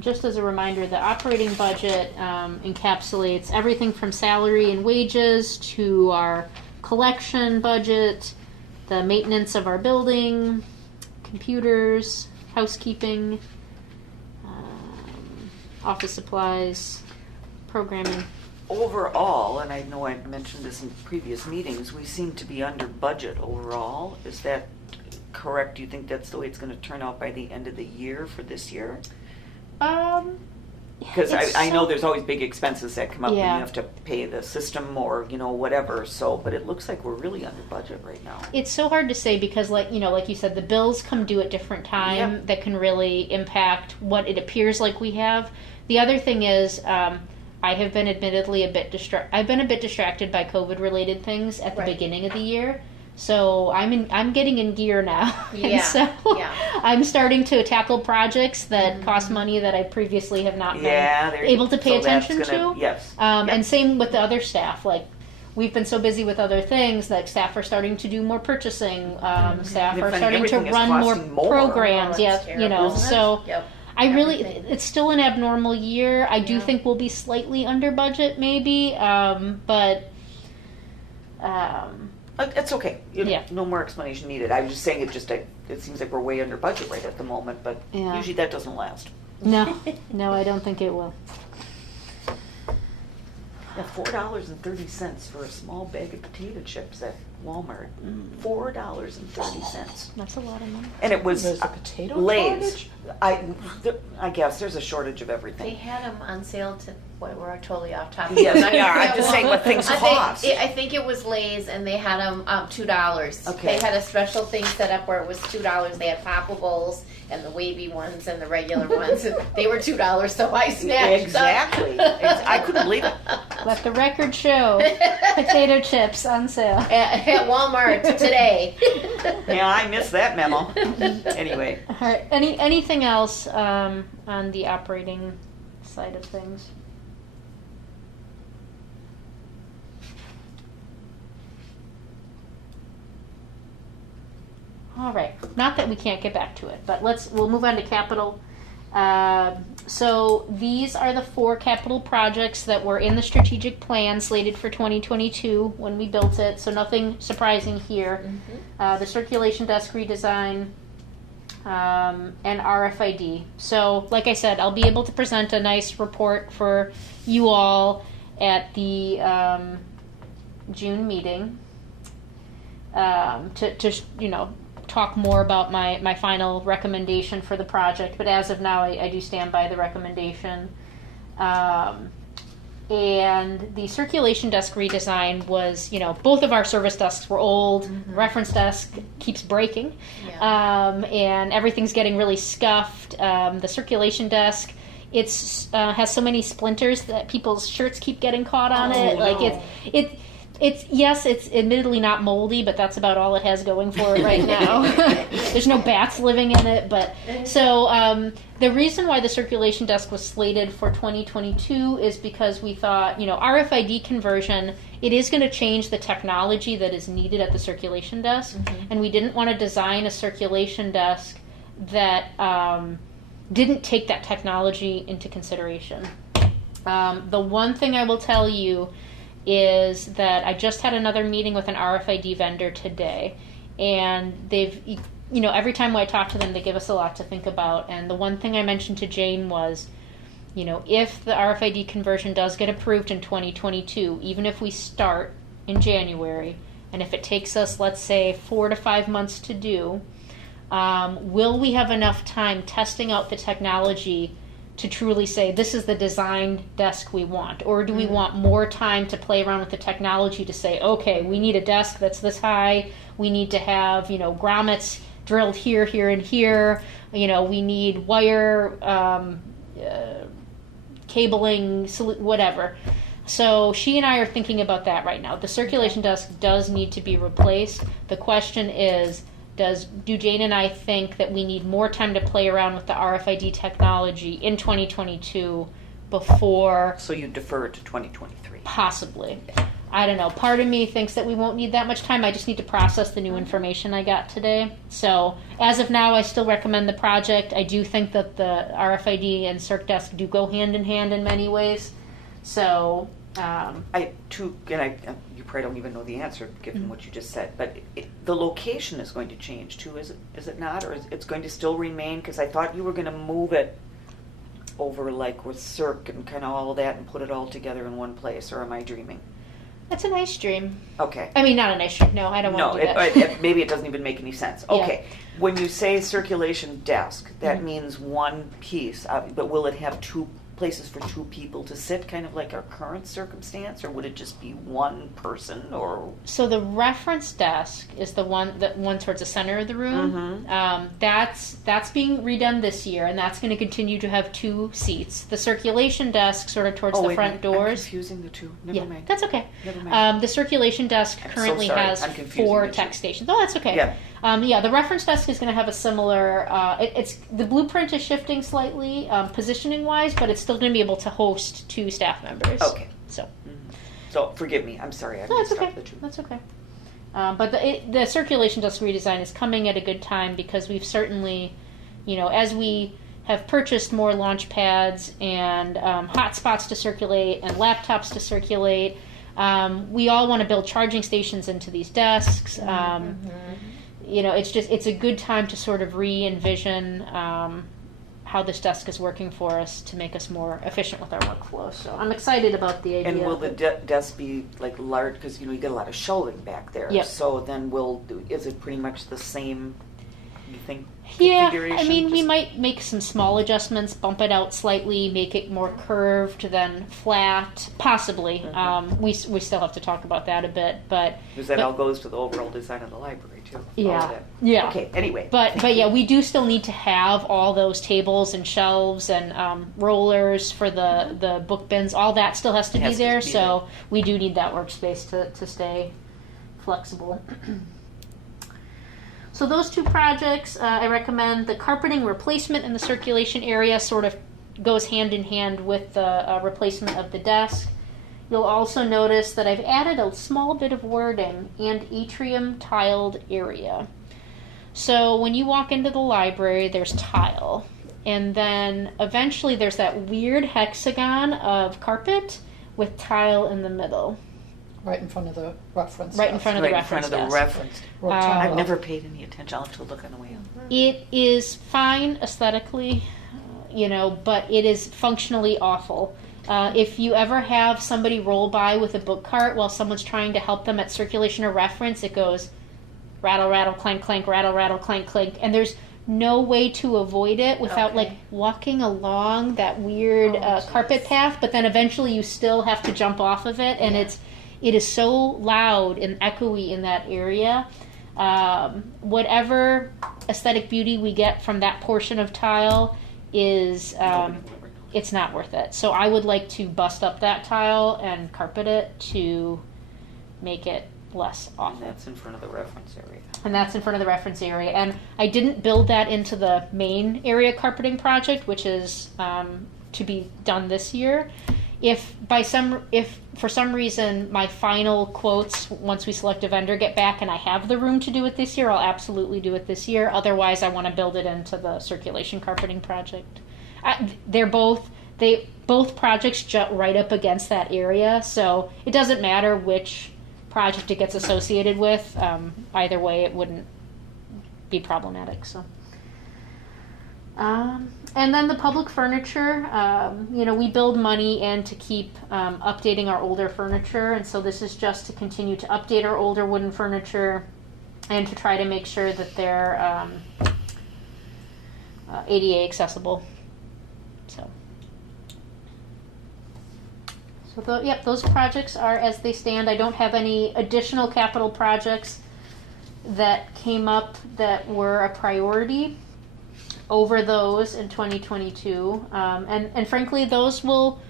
Just as a reminder, the operating budget encapsulates everything from salary and wages to our collection budget, the maintenance of our building, computers, housekeeping, office supplies, programming. Overall, and I know I mentioned this in previous meetings, we seem to be under budget overall. Is that correct? Do you think that's the way it's going to turn out by the end of the year for this year? Because It's I know so- there's always big expenses that come up when Yeah. you have to pay the system or whatever. So, but it looks like we're really under budget right now. It's so hard to say because, like you said, the bills come due at different time Yep. that can really impact what it appears like we have. The other thing is, I have been admittedly a bit distracted by COVID-related things at the Right. beginning of the year. So I'm getting in gear now, and Yeah, so yeah. I'm starting to tackle projects that cost money that I previously have not been able to pay so that's attention gonna- to. Yes. And Yep. same with the other staff. Like, we've been so busy with other things that staff are starting to do more purchasing. Staff They're are finding starting to everything is run more costing more. programs. Oh, Yeah, that's terrible, isn't it? So Yep. I really, Everything. it's still an abnormal year. I do Yeah. think we'll be slightly under budget, maybe. But It's okay. Yeah. No more explanation needed. I was just saying it seems like we're way under budget right at the moment, but Yeah. usually that doesn't last. no, I don't think it will. Yeah, $4.30 for a small bag of potato chips at Walmart. $4.30. That's a lot of money. And it was There's a potato Lay's. shortage? I guess there's a shortage of They everything. had them on sale we're totally off topic. Yes, I'm we are. gonna I'm get just one. saying what things cost. I think it was Lay's, and they had them $2. Okay. They had a special thing set up where it was $2. They had poppables and the wavy ones and the regular ones. And they were $2, so I snatched Exactly. I couldn't believe it. Let the record show potato chips on sale. at Walmart today. Yeah, I missed that memo. Anyway, All right. Anything else on the operating side of things? All right. Not that we can't get back to it, but we'll move on to capital. So these are the 4 capital projects that were in the strategic plan slated for 2022 when we built it. So nothing surprising here. The circulation desk redesign, and RFID. So like I said, I'll be able to present a nice report for you all at the June meeting to talk more about my final recommendation for the project. But as of now, I do stand by the recommendation. And the circulation desk redesign was, both of our service desks were old. Reference desk keeps breaking. And everything's getting really scuffed. The circulation desk, has so many splinters that people's shirts keep getting caught on it. No. It's admittedly not moldy, but that's about all it has going for it right now. There's no bats living in it, but so the reason why the circulation desk was slated for 2022 is because we thought, RFID conversion, it is going to change the technology that is needed at the circulation desk, and we didn't want to design a circulation desk that didn't take that technology into consideration. The one thing I will tell you is that I just had another meeting with an RFID vendor today, and they've, every time I talk to them, they give us a lot to think about. And the one thing I mentioned to Jane was, if the RFID conversion does get approved in 2022, even if we start in January, and if it takes us, let's say, 4 to 5 months to do, will we have enough time testing out the technology to truly say this is the design desk we want? Or do we want more time to play around with the technology to say, okay, we need a desk that's this high, we need to have, grommets drilled here, here, and here, we need wire cabling, whatever. So she and I are thinking about that right now. The circulation desk does need to be replaced. The question is, do Jane and I think that we need more time to play around with the RFID technology in 2022 before... So you defer it to 2023? Possibly. I don't know. Part of me thinks that we won't need that much time. I just need to process the new information I got today. So as of now, I still recommend the project. I do think that the RFID and Circ Desk do go hand in hand in many ways. So... you probably don't even know the answer given what you just said, but the location is going to change too, is it not? Or it's going to still remain? Because I thought you were going to move it over like with Circ and kind of all of that and put it all together in one place, or am I dreaming? That's a nice dream. Okay. I mean, not a nice dream. No, I don't want to do that. Maybe it doesn't even make any sense. Okay. Yeah. When you say circulation desk, that means one piece, but will it have 2 places for 2 people to sit, kind of like our current circumstance, or would it just be one person? Or so the reference desk is the one towards the center of the room. That's being redone this year, and that's going to continue to have 2 seats. The circulation desk sort of towards the front doors. I'm confusing the two. Never mind. That's okay. Never mind. The circulation desk currently has 4 tech stations. Oh, that's okay. Yeah. The reference desk is going to have a similar. The blueprint is shifting slightly, positioning wise, but it's still going to be able to host 2 staff members. Okay. So. So forgive me. I'm sorry. That's okay. That's okay. But the circulation desk redesign is coming at a good time because we've certainly, as we have purchased more launch pads and hotspots to circulate and laptops to circulate, we all want to build charging stations into these desks. It's a good time to sort of re-envision how this desk is working for us to make us more efficient with our workflow. So I'm excited about the idea. And will the desk be like large? Because you get a lot of shelving back there. Yep. So then is it pretty much the same? You think? Yeah, I mean, we might make some small adjustments, bump it out slightly, make it more curved than flat, possibly. We still have to talk about that a bit, but because that all goes to the overall design of the library too. Yeah. Okay. Anyway, but yeah, we do still need to have all those tables and shelves and rollers for the book bins. All that still has to be there. So we do need that workspace to stay flexible. So those 2 projects, I recommend. The carpeting replacement in the circulation area sort of goes hand in hand with the replacement of the desk. You'll also notice that I've added a small bit of wording, and atrium tiled area. So when you walk into the library, there's tile. And then eventually there's that weird hexagon of carpet with tile in the middle. Right in front of the reference Right in desk. front of the Right in reference front of the desk. reference. Rotunda. I've never paid any attention. I'll have to look on the way out. It is fine aesthetically, but it is functionally awful. If you ever have somebody roll by with a book cart while someone's trying to help them at circulation or reference, it goes rattle, rattle, clank, clank, rattle, rattle, clank, clank. And there's no way to avoid it without Okay. walking along that weird carpet path, but then eventually you still have to jump off of it, and it is so loud and echoey in that area. Whatever aesthetic beauty we get from that portion of tile is it's not worth it. So I would like to bust up that tile and carpet it to make it less And awful. that's in front of the reference area. And that's in front of the reference area. And I didn't build that into the main area carpeting project, which is to be done this year. If for some reason my final quotes, once we select a vendor, get back and I have the room to do it this year, I'll absolutely do it this year. Otherwise, I want to build it into the circulation carpeting project. Both projects jut right up against that area, so it doesn't matter which project it gets associated with. Either way, it wouldn't be problematic. So, and then the public furniture. We build money in to keep updating our older furniture, and so this is just to continue to update our older wooden furniture and to try to make sure that they're ADA accessible. So those projects are as they stand. I don't have any additional capital projects that came up that were a priority over those in 2022. And frankly, those will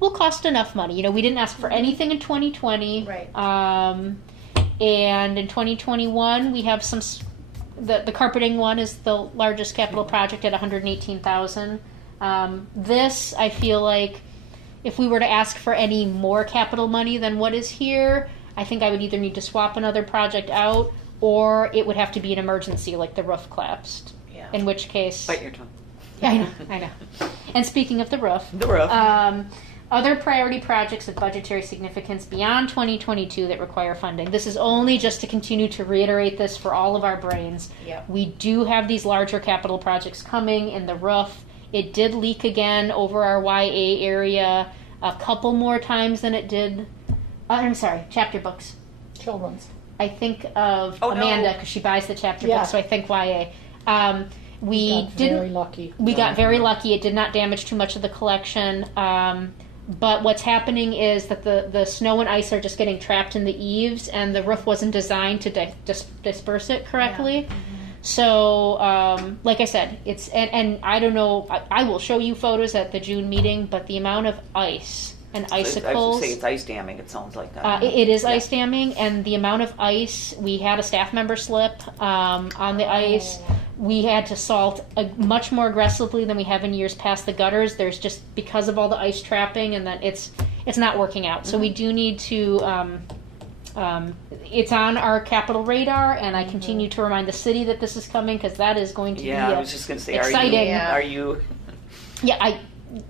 cost enough money. We didn't ask for anything in 2020. Right. And in 2021, we have some. The carpeting one is the largest capital project at $118,000. This, I feel like, if we were to ask for any more capital money than what is here, I think I would either need to swap another project out, or it would have to be an emergency, like the roof collapsed. Yeah. In which case, Bite your tongue. I know. And speaking of the roof, other priority projects of budgetary significance beyond 2022 that require funding. This is only just to continue to reiterate this for all of our brains. Yep. We do have these larger capital projects coming in the roof. It did leak again over our YA area a couple more times than it did. I'm sorry, chapter books. Children's. I think of Oh, Amanda no. because she buys the chapter Yeah. books, so I think YA. We Got didn't. very lucky. We got very lucky. It did not damage too much of the collection. But what's happening is that the snow and ice are just getting trapped in the eaves, and the roof wasn't designed to disperse it correctly. Yeah. So, like I said, it's and I don't know. I will show you photos at the June meeting, but the amount of ice and I was icicles. going to say it's ice damming. It sounds like that. It is ice damming, and the amount of ice. We had a staff member slip on the ice. We had to salt much more aggressively than we have in years past. The gutters, there's just because of all the ice trapping, and then it's not working out. So we do need to. It's on our capital radar, and I continue to remind the city that this is coming because that is going to be I was just going to say, exciting. Are you? Yeah,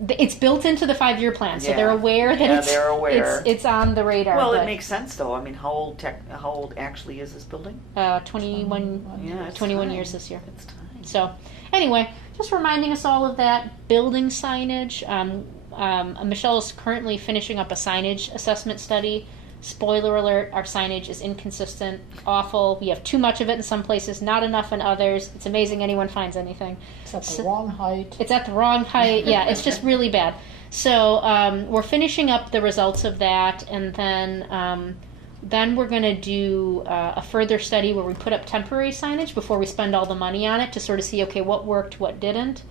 it's built into the 5-year plan, so Yeah. they're aware that they're aware. it's on the radar. Well, but, it makes sense though. I mean, how old actually is this building? 21 Yeah, it's 21 time. years this year. It's time. So, anyway, just reminding us all of that. Building signage. Michelle is currently finishing up a signage assessment study. Spoiler alert, our signage is inconsistent, awful. We have too much of it in some places, not enough in others. It's amazing anyone finds anything. It's at the wrong height. It's at the wrong height. Yeah, it's just really bad. So we're finishing up the results of that, and then we're going to do a further study where we put up temporary signage before we spend all the money on it to sort of see, okay, what worked, what didn't.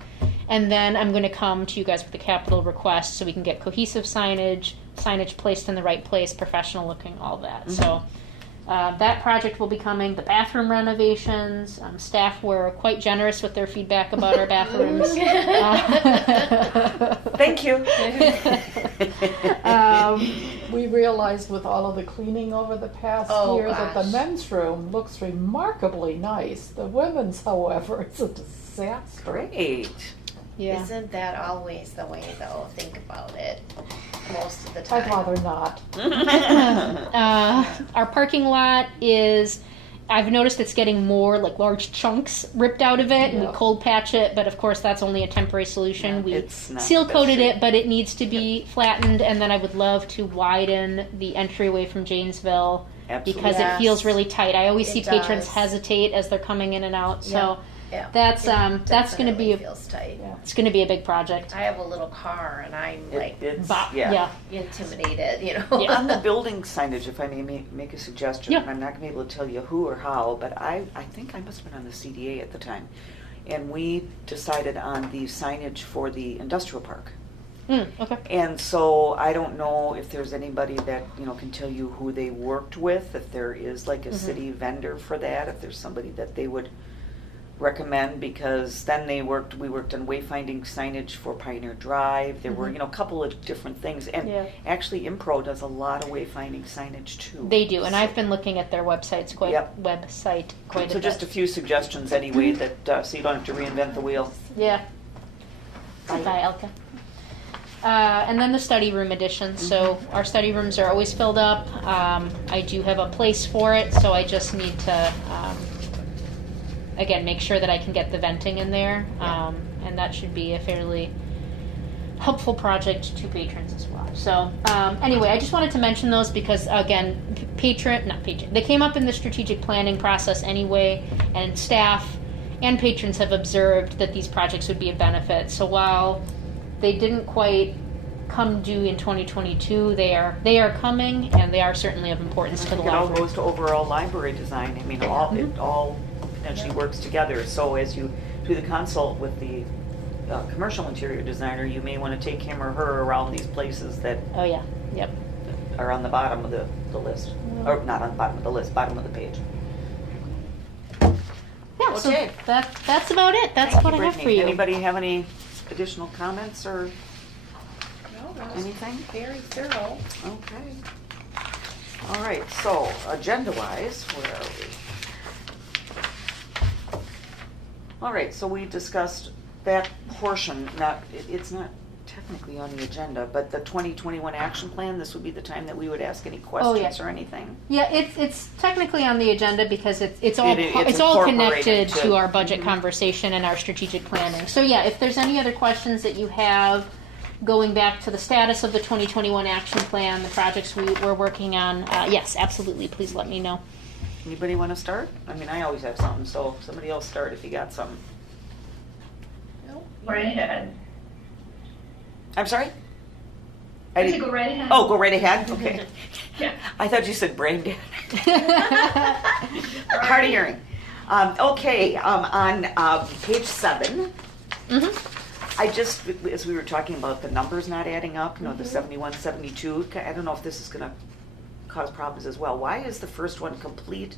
And then I'm going to come to you guys with a capital request so we can get cohesive signage placed in the right place, professional looking, all that. So That project will be coming. The bathroom renovations. Staff were quite generous with their feedback about our bathrooms. Thank you. We realized with all of the cleaning over the past Oh, year that the gosh. men's room looks remarkably nice. The women's, however, is a disaster. Great. Yeah. Isn't that always the way, though? Think about it. Most of the time. I'd rather not. Our parking lot is, I've noticed it's getting more like large chunks ripped out of it, and we Yeah. cold patch it, but of course that's only a temporary solution. Yeah, We it's not seal the coated best it, but it needs to be flattened, and then I would love to widen the entryway from Janesville Absolutely. because Yes. it feels really tight. I always It see patrons does. hesitate as they're coming in and out, so Yeah. that's going to Definitely be feels tight. it's going to be a big project. I have a little car, and I'm like It's, Yeah. intimidated. You know. Yeah. On the building signage, if I may make a suggestion, Yeah. I'm not going to be able to tell you who or how, but I think I must have been on the CDA at the time. And we decided on the signage for the industrial park. Okay. And so I don't know if there's anybody that, can tell you who they worked with, if there is like a Mm-hmm. city vendor for that, if there's somebody that they would recommend, because then we worked on wayfinding signage for Pioneer Drive. There were, a couple of different things. And Yeah. actually Impro does a lot of wayfinding signage too. They do, and I've been looking at their website quite Yep. quite So a just a bit. few suggestions anyway, that so you don't have to reinvent the wheel. Yeah. Bye, Elka. And then the study room addition. So our study rooms are always filled up. I do have a place for it, so I just need to, again, make sure that I can get the venting in there. And that should be a fairly helpful project to patrons as well. So anyway, I just wanted to mention those because, again, they came up in the strategic planning process anyway, and staff and patrons have observed that these projects would be a benefit. So while they didn't quite come due in 2022, they are coming, and they are certainly of importance to the It all library. goes to overall library design. I mean, it all potentially works together. So as you do the consult with the commercial interior designer, you may want to take him or her around these places that Oh yeah, yep. are on the bottom of the list. Or not on the bottom of the list, bottom of the page. Yeah, Okay. so that's about it. That's Thank what you, I have Brittany. for you. Anybody have any additional comments or No, that was anything? very thorough. Okay. All right, so agenda-wise, where are we? All right, so we discussed that portion, it's not technically on the agenda, but the 2021 action plan, this would be the time that we would ask any questions or anything. Yeah, it's technically on the agenda because it's all It's all incorporated connected to- to our budget conversation and our strategic planning. So yeah, if there's any other questions that you have going back to the status of the 2021 action plan, the projects we're working on, yes, absolutely, please let me know. Anybody want to start? I mean, I always have something, so somebody else start if you got something. Right ahead. I'm sorry? I said go right ahead. Oh, go right ahead? Okay. Yeah. I thought you said brain dead. Hard of hearing. Okay, on page 7, I just, as we were talking about the numbers not adding up, the 71, 72, I don't know if this is going to cause problems as well. Why is the first one complete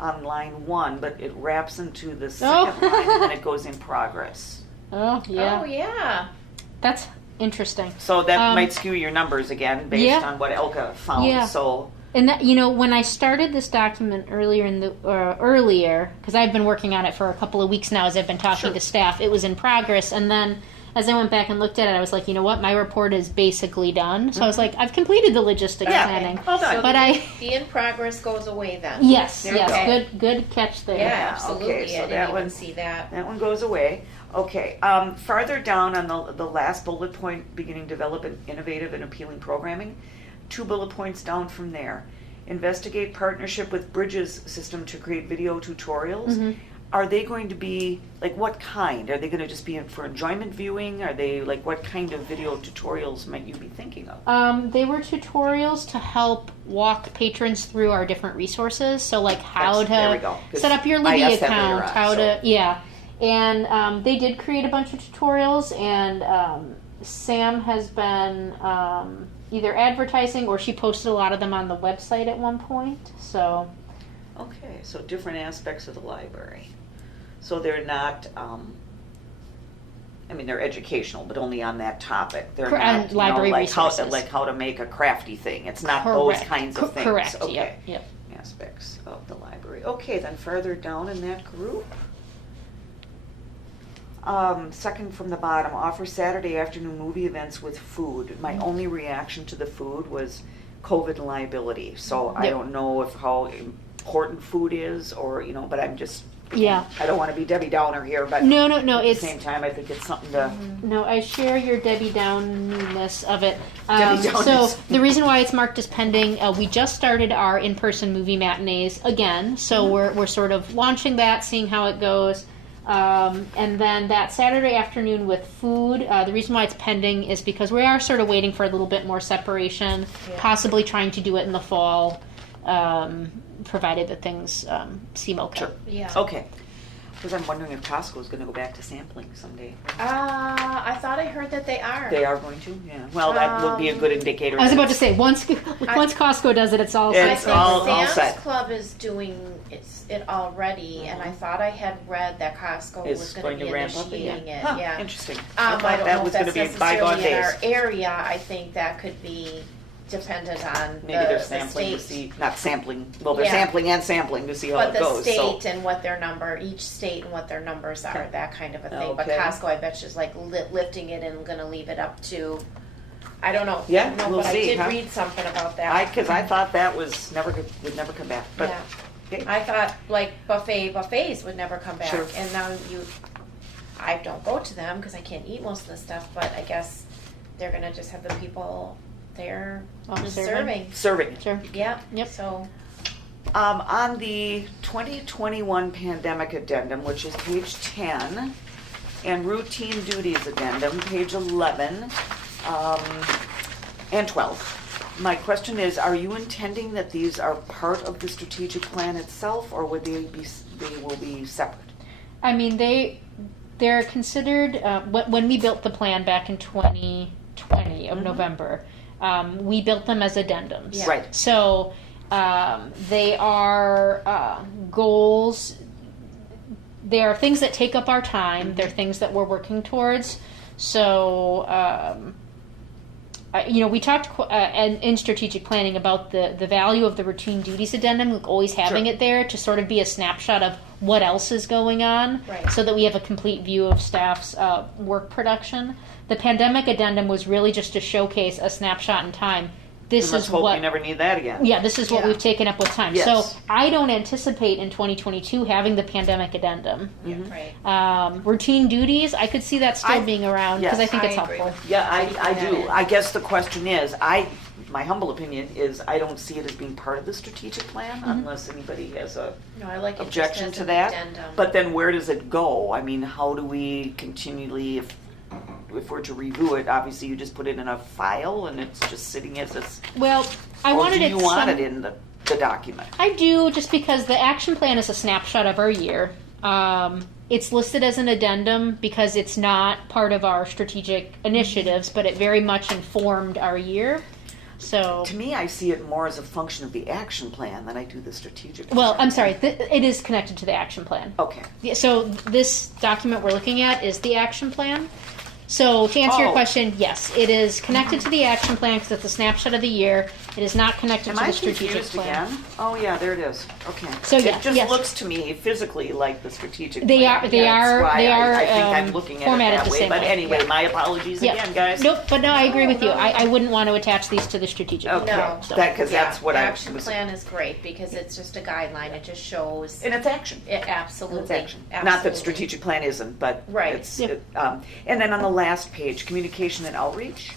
on line 1, but it wraps into the second line and it goes in progress? Oh yeah, Oh yeah. that's interesting. So that might skew your numbers again based Yeah. on what Elka found. Yeah. So And that, when I started this document earlier because I've been working on it for a couple of weeks now as I've been talking to staff, it was in progress. And then as I went back and looked at it, I was like, you know what, my report is basically done. So I was like, I've completed the logistics planning. well done. But The in progress goes away then. yes, There you yes, good catch there. Yeah, absolutely. okay, so I that didn't one- even see that. that one goes away. Okay, farther down on the last bullet point, beginning develop an innovative and appealing programming, 2 bullet points down from there. Investigate partnership with Bridges system to create video tutorials. Are they going to be, like, what kind? Are they going to just be for enjoyment viewing? Are they, like, what kind of video tutorials might you be thinking of? They were tutorials to help walk patrons through our different resources. So like how There we to go, 'cause set up your I Libby asked that later account, on, how so- to, yeah. And they did create a bunch of tutorials, and Sam has been either advertising or she posted a lot of them on the website at one point. So Okay, so different aspects of the library. So they're not, I mean, they're educational, but only on that topic. They're not, library like resources. how to make a crafty thing. It's not those Correct. kinds of things. Correct, Okay. yep. Aspects of the library. Okay, then further down in that group. Second from the bottom, offer Saturday afternoon movie events with food. My only reaction to the food was COVID liability. So I Yep. don't know if how important food is, or, but I'm just, Yeah. I don't want to be Debbie Downer here, but No, at the it's same time, I think it's something to, no. I share your Debbie Downness of it. Debbie So Downness. the reason why it's marked as pending, we just started our in-person movie matinees again. So we're sort of launching that, seeing how it goes, and then that Saturday afternoon with food. The reason why it's pending is because we are sort of waiting for a little bit more separation, possibly trying to do it in the fall. Provided that things seem okay. Sure. Yeah. Okay. Because I'm wondering if Costco is going to go back to sampling someday. I thought I heard that they are. They are going to? Yeah. Well, that would be a good indicator. I was that about to say once Costco does it, it's all Yeah, I it's think all Sam's set. Club is doing it already, and I thought I had read that Costco Is was going going to be to ramp up initiating again. it. Huh, Yeah. interesting. I thought don't that know was if going that's to be bygone necessarily in our days. area. I think that could be dependent on Maybe they're the sampling to state. see, not sampling, well, they're Yeah. sampling and sampling to see how But it the goes. state So, and what their number, each state and what their numbers are, that kind of a thing. But Okay. Costco, I bet you, is like lifting it and going to leave it up to, I don't know. Yeah, I don't know, we'll but see, I did huh? read something about that. because I thought that was would never come back. But Yeah. okay. I thought like buffets would never come back, Sure. and now I don't go to them because I can't eat most of the stuff. But I guess they're gonna just have the people there just serving. serving. Serving. Sure. Yep. Yep. So On the 2021 pandemic addendum, which is page 10, and routine duties addendum, page 11 and 12. My question is, are you intending that these are part of the strategic plan itself, or would they will be separate? I mean, they're considered, when we built the plan back in 2020 of November, we built them as addendums. Yeah. Right. So they are goals. They are things that take up our time. They're things that we're working towards. So, we talked in strategic planning about the value of the routine duties addendum, like always having Sure. it there to sort of be a snapshot of what else is going on, Right. so that we have a complete view of staff's work production. The pandemic addendum was really just to showcase a snapshot in time. This Let's is hope what we never need that again. yeah, this is what Yeah. we've taken up with time. Yes. So I don't anticipate in 2022 having the pandemic addendum. right. Routine duties, I could see that still I- being around because yes. I think it's I agree. helpful. Yeah, I That do. in. I guess the question is, my humble opinion is, I don't see it as being part of the strategic plan unless anybody has a No, I like it. just objection as to an that. addendum. But then where does it go? I mean, how do we continually, if we're to review it, obviously you just put it in a file and it's just sitting as this, Well, I or wanted do it. you want it in the document? I do, just because the action plan is a snapshot of our year. It's listed as an addendum because it's not part of our strategic initiatives, but it very much informed our year. So, To me, I see it more as a function of the action plan than I do the strategic. well, plan. I'm sorry, it is connected to the action plan. Okay. Yeah, so this document we're looking at is the action plan. So to answer your Oh. question, yes, it is connected to the action plan because it's a snapshot of the year. It is not connected Am to I the strategic confused plan. again? Oh, yeah, there it is. Okay. So, yeah, It just yes. looks to me physically like the strategic They plan. are- they That's are- why they are, I think I'm looking at it formatted that the way. same But way. anyway, Yeah. my apologies Yeah. again, guys. Nope, but no, I agree with you. No. I wouldn't want to attach these to the strategic Okay. plan. No. So. Because that's what I action was. plan is great because it's just a guideline. It just shows And it's action. it absolutely. It's action. Not that absolutely. strategic plan isn't, but Right. it's. Yep. And then on the last page, communication and outreach.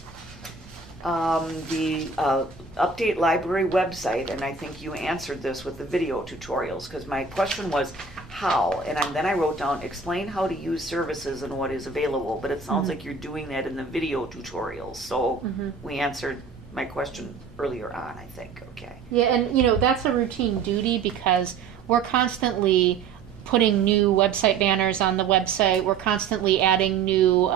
The update library website, and I think you answered this with the video tutorials, because my question was how, and then I wrote down, explain how to use services and what is available, but it sounds like you're doing that in the video tutorials, so we answered my question earlier on, I think, okay. Yeah, and that's a routine duty because we're constantly putting new website banners on the website. We're constantly adding new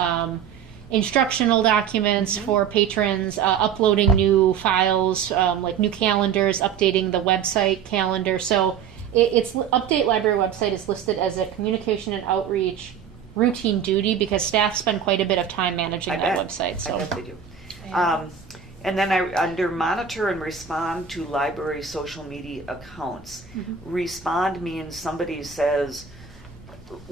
instructional documents for patrons, uploading new files, like new calendars, updating the website calendar. So Update Library website is listed as a communication and outreach routine duty because staff spend quite a bit of time managing that website. So I bet they do. And then under monitor and respond to library social media accounts. Respond means somebody says,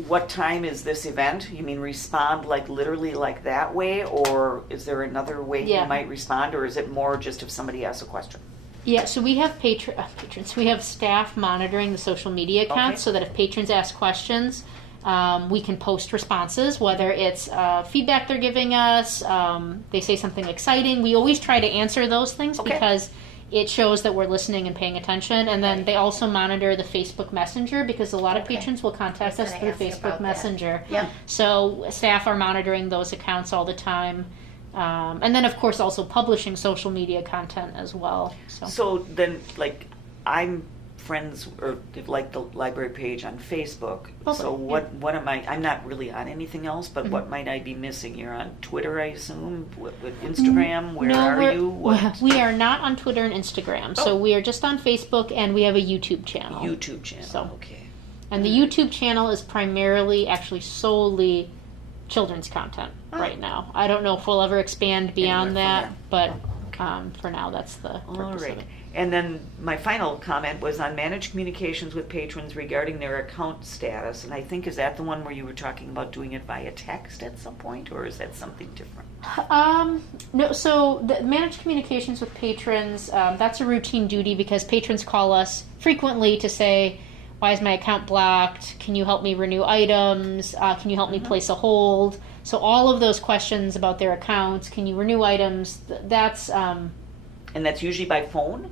what time is this event? You mean respond like literally like that way, or is there another way you might respond, or is it more just if somebody asks a question? Yeah, so we have patrons. We have staff monitoring the social media accounts so that if patrons ask questions, we can post responses, whether it's feedback they're giving us, they say something exciting. We always try to answer those things because it shows that we're listening and paying attention. And then they also monitor the Facebook Messenger because a lot of patrons will contact us through Facebook Messenger. So staff are monitoring those accounts all the time. And then, of course, also publishing social media content as well. So then, like, I'm friends or like the library page on Facebook. So what am I'm not really on anything else, but what might I be missing? You're on Twitter, I assume, with Instagram. Where are you? We are not on Twitter and Instagram. So we are just on Facebook, and we have a YouTube channel. Okay. And the YouTube channel is primarily, actually solely children's content right now. I don't know if we'll ever expand beyond that, but for now that's the purpose of it. And then my final comment was on managed communications with patrons regarding their account status. And I think, is that the one where you were talking about doing it via text at some point, or is that something different? No, so the managed communications with patrons, that's a routine duty because patrons call us frequently to say, why is my account blocked? Can you help me renew items? Can you help me place a hold? So all of those questions about their accounts, can you renew items? That's... and that's usually by phone?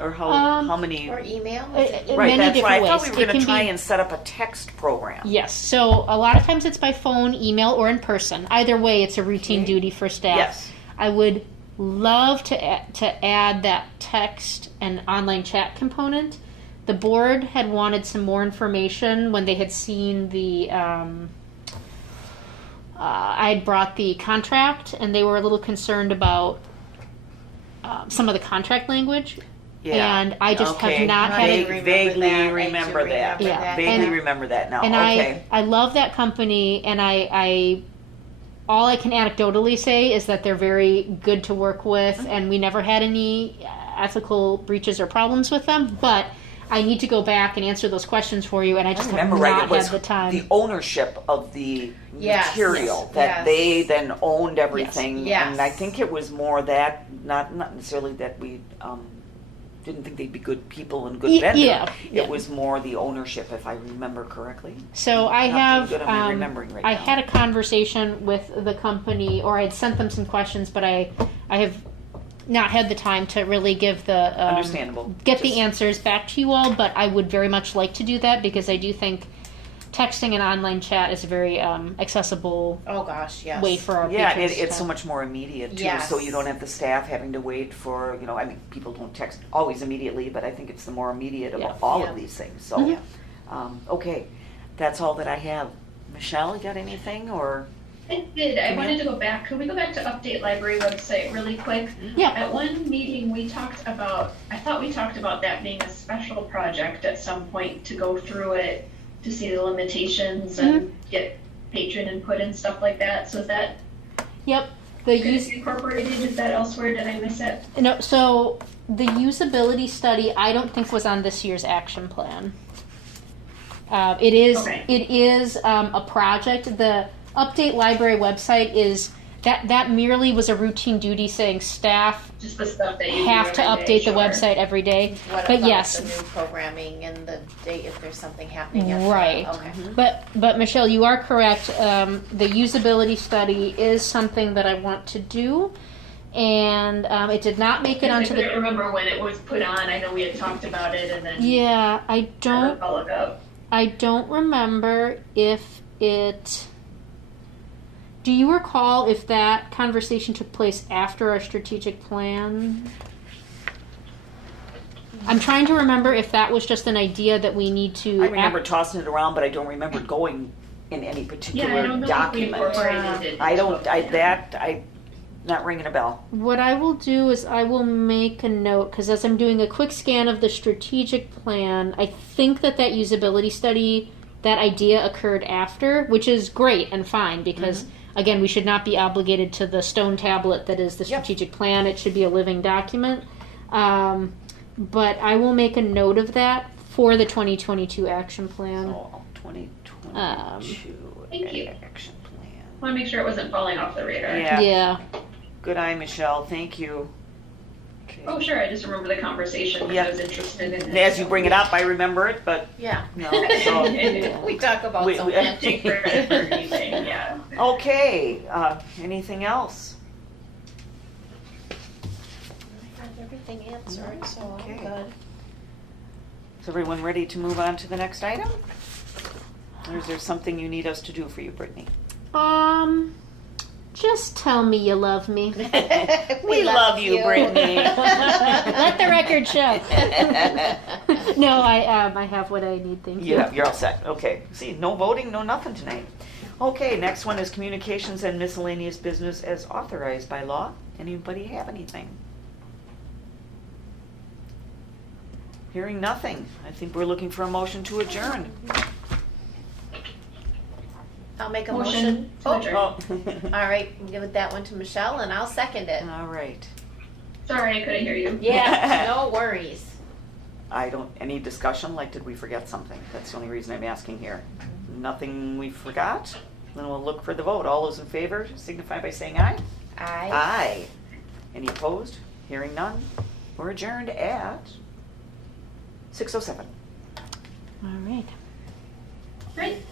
Or how many? Or email? Right, that's why I thought we were going to try and set up a text program. Yes, so a lot of times it's by phone, email, or in person. Either way, it's a routine duty for staff. Yes. I would love to add that text and online chat component. The board had wanted some more information when they had seen the... I had brought the contract, and they were a little concerned about some of the contract language. Yeah. And I just have not had it. Vaguely remember that. Vaguely remember that now. And I love that company, and I all I can anecdotally say is that they're very good to work with, and we never had any ethical breaches or problems with them. But I need to go back and answer those questions for you, and I just have not had the time. The ownership of the material that they then owned everything, and I think it was more that not necessarily that we didn't think they'd be good people and good vendors. It was more the ownership, if I remember correctly. So I have remembering right I now. had a conversation with the company, or I'd sent them some questions, but I have not had the time to really give the understandable the answers back to you all, but I would very much like to do that because I do think texting and online chat is a very accessible way for our patrons. And it's so much more immediate too, so you don't have the staff having to wait for, I mean, people don't text always immediately, but I think it's the more immediate of all of these things. So, okay, that's all that I have. Michelle, you got anything, or? I did. I wanted to go back. Could we go back to Update Library website really quick? Yeah. At one meeting I thought we talked about that being a special project at some point to go through it, to see the limitations and get patron input and stuff like that. So is that incorporated? Is that elsewhere? Did I miss it? No, so the usability study I don't think was on this year's action plan. It is a project. The Update Library website is that merely was a routine duty saying staff just the stuff that you have to update the website every day. What but about yes, the new programming and the date if there's something happening? Right. Okay. But Michelle, you are correct. The usability study is something that I want to do, and it did not make it onto I couldn't remember when it was put on. I know we had talked about it, and then I don't. I'll look up. I don't remember if it. Do you recall if that conversation took place after our strategic plan? I'm trying to remember if that was just an idea that we need to... I remember tossing it around, but I don't remember it going in any particular document. Not ringing a bell. What I will do is I will make a note, because as I'm doing a quick scan of the strategic plan, I think that usability study, that idea occurred after, which is great and fine, because again, we should not be obligated to the stone tablet that is the strategic plan. It should be a living document. But I will make a note of that for the 2022 action plan. So 2022 Thank you. action plan. I want to make sure it wasn't falling off the radar. Yeah. Good eye, Michelle. Thank you. Okay. Oh, sure. I just remember the conversation because Yeah. I was interested in And it. as you bring it up, I remember it, but Yeah. no. So. We talk about We- something. Take credit for anything, yeah. Okay. Anything else? I have everything answered, so I'm Okay. good. Is everyone ready to move on to the next item? Or is there something you need us to do for you, Brittany? Just tell me you love me. We love you, Brittany. Let the record show. No, I have what I need. Thank you. You're all set. Okay. See, no voting, no nothing tonight. Okay, next one is communications and miscellaneous business as authorized by law. Anybody have anything? Hearing nothing. I think we're looking for a motion to adjourn. I'll make a Motion motion. to adjourn. Oh. All right, we'll give that one to Michelle, and I'll second it. All right. Sorry, I couldn't hear you. Yeah, no worries. Any discussion? Like, did we forget something? That's the only reason I'm asking here. Nothing we forgot? Then we'll look for the vote. All those in favor signify by saying aye. Aye. Aye. Any opposed? Hearing none. We're adjourned at 6:07. All right.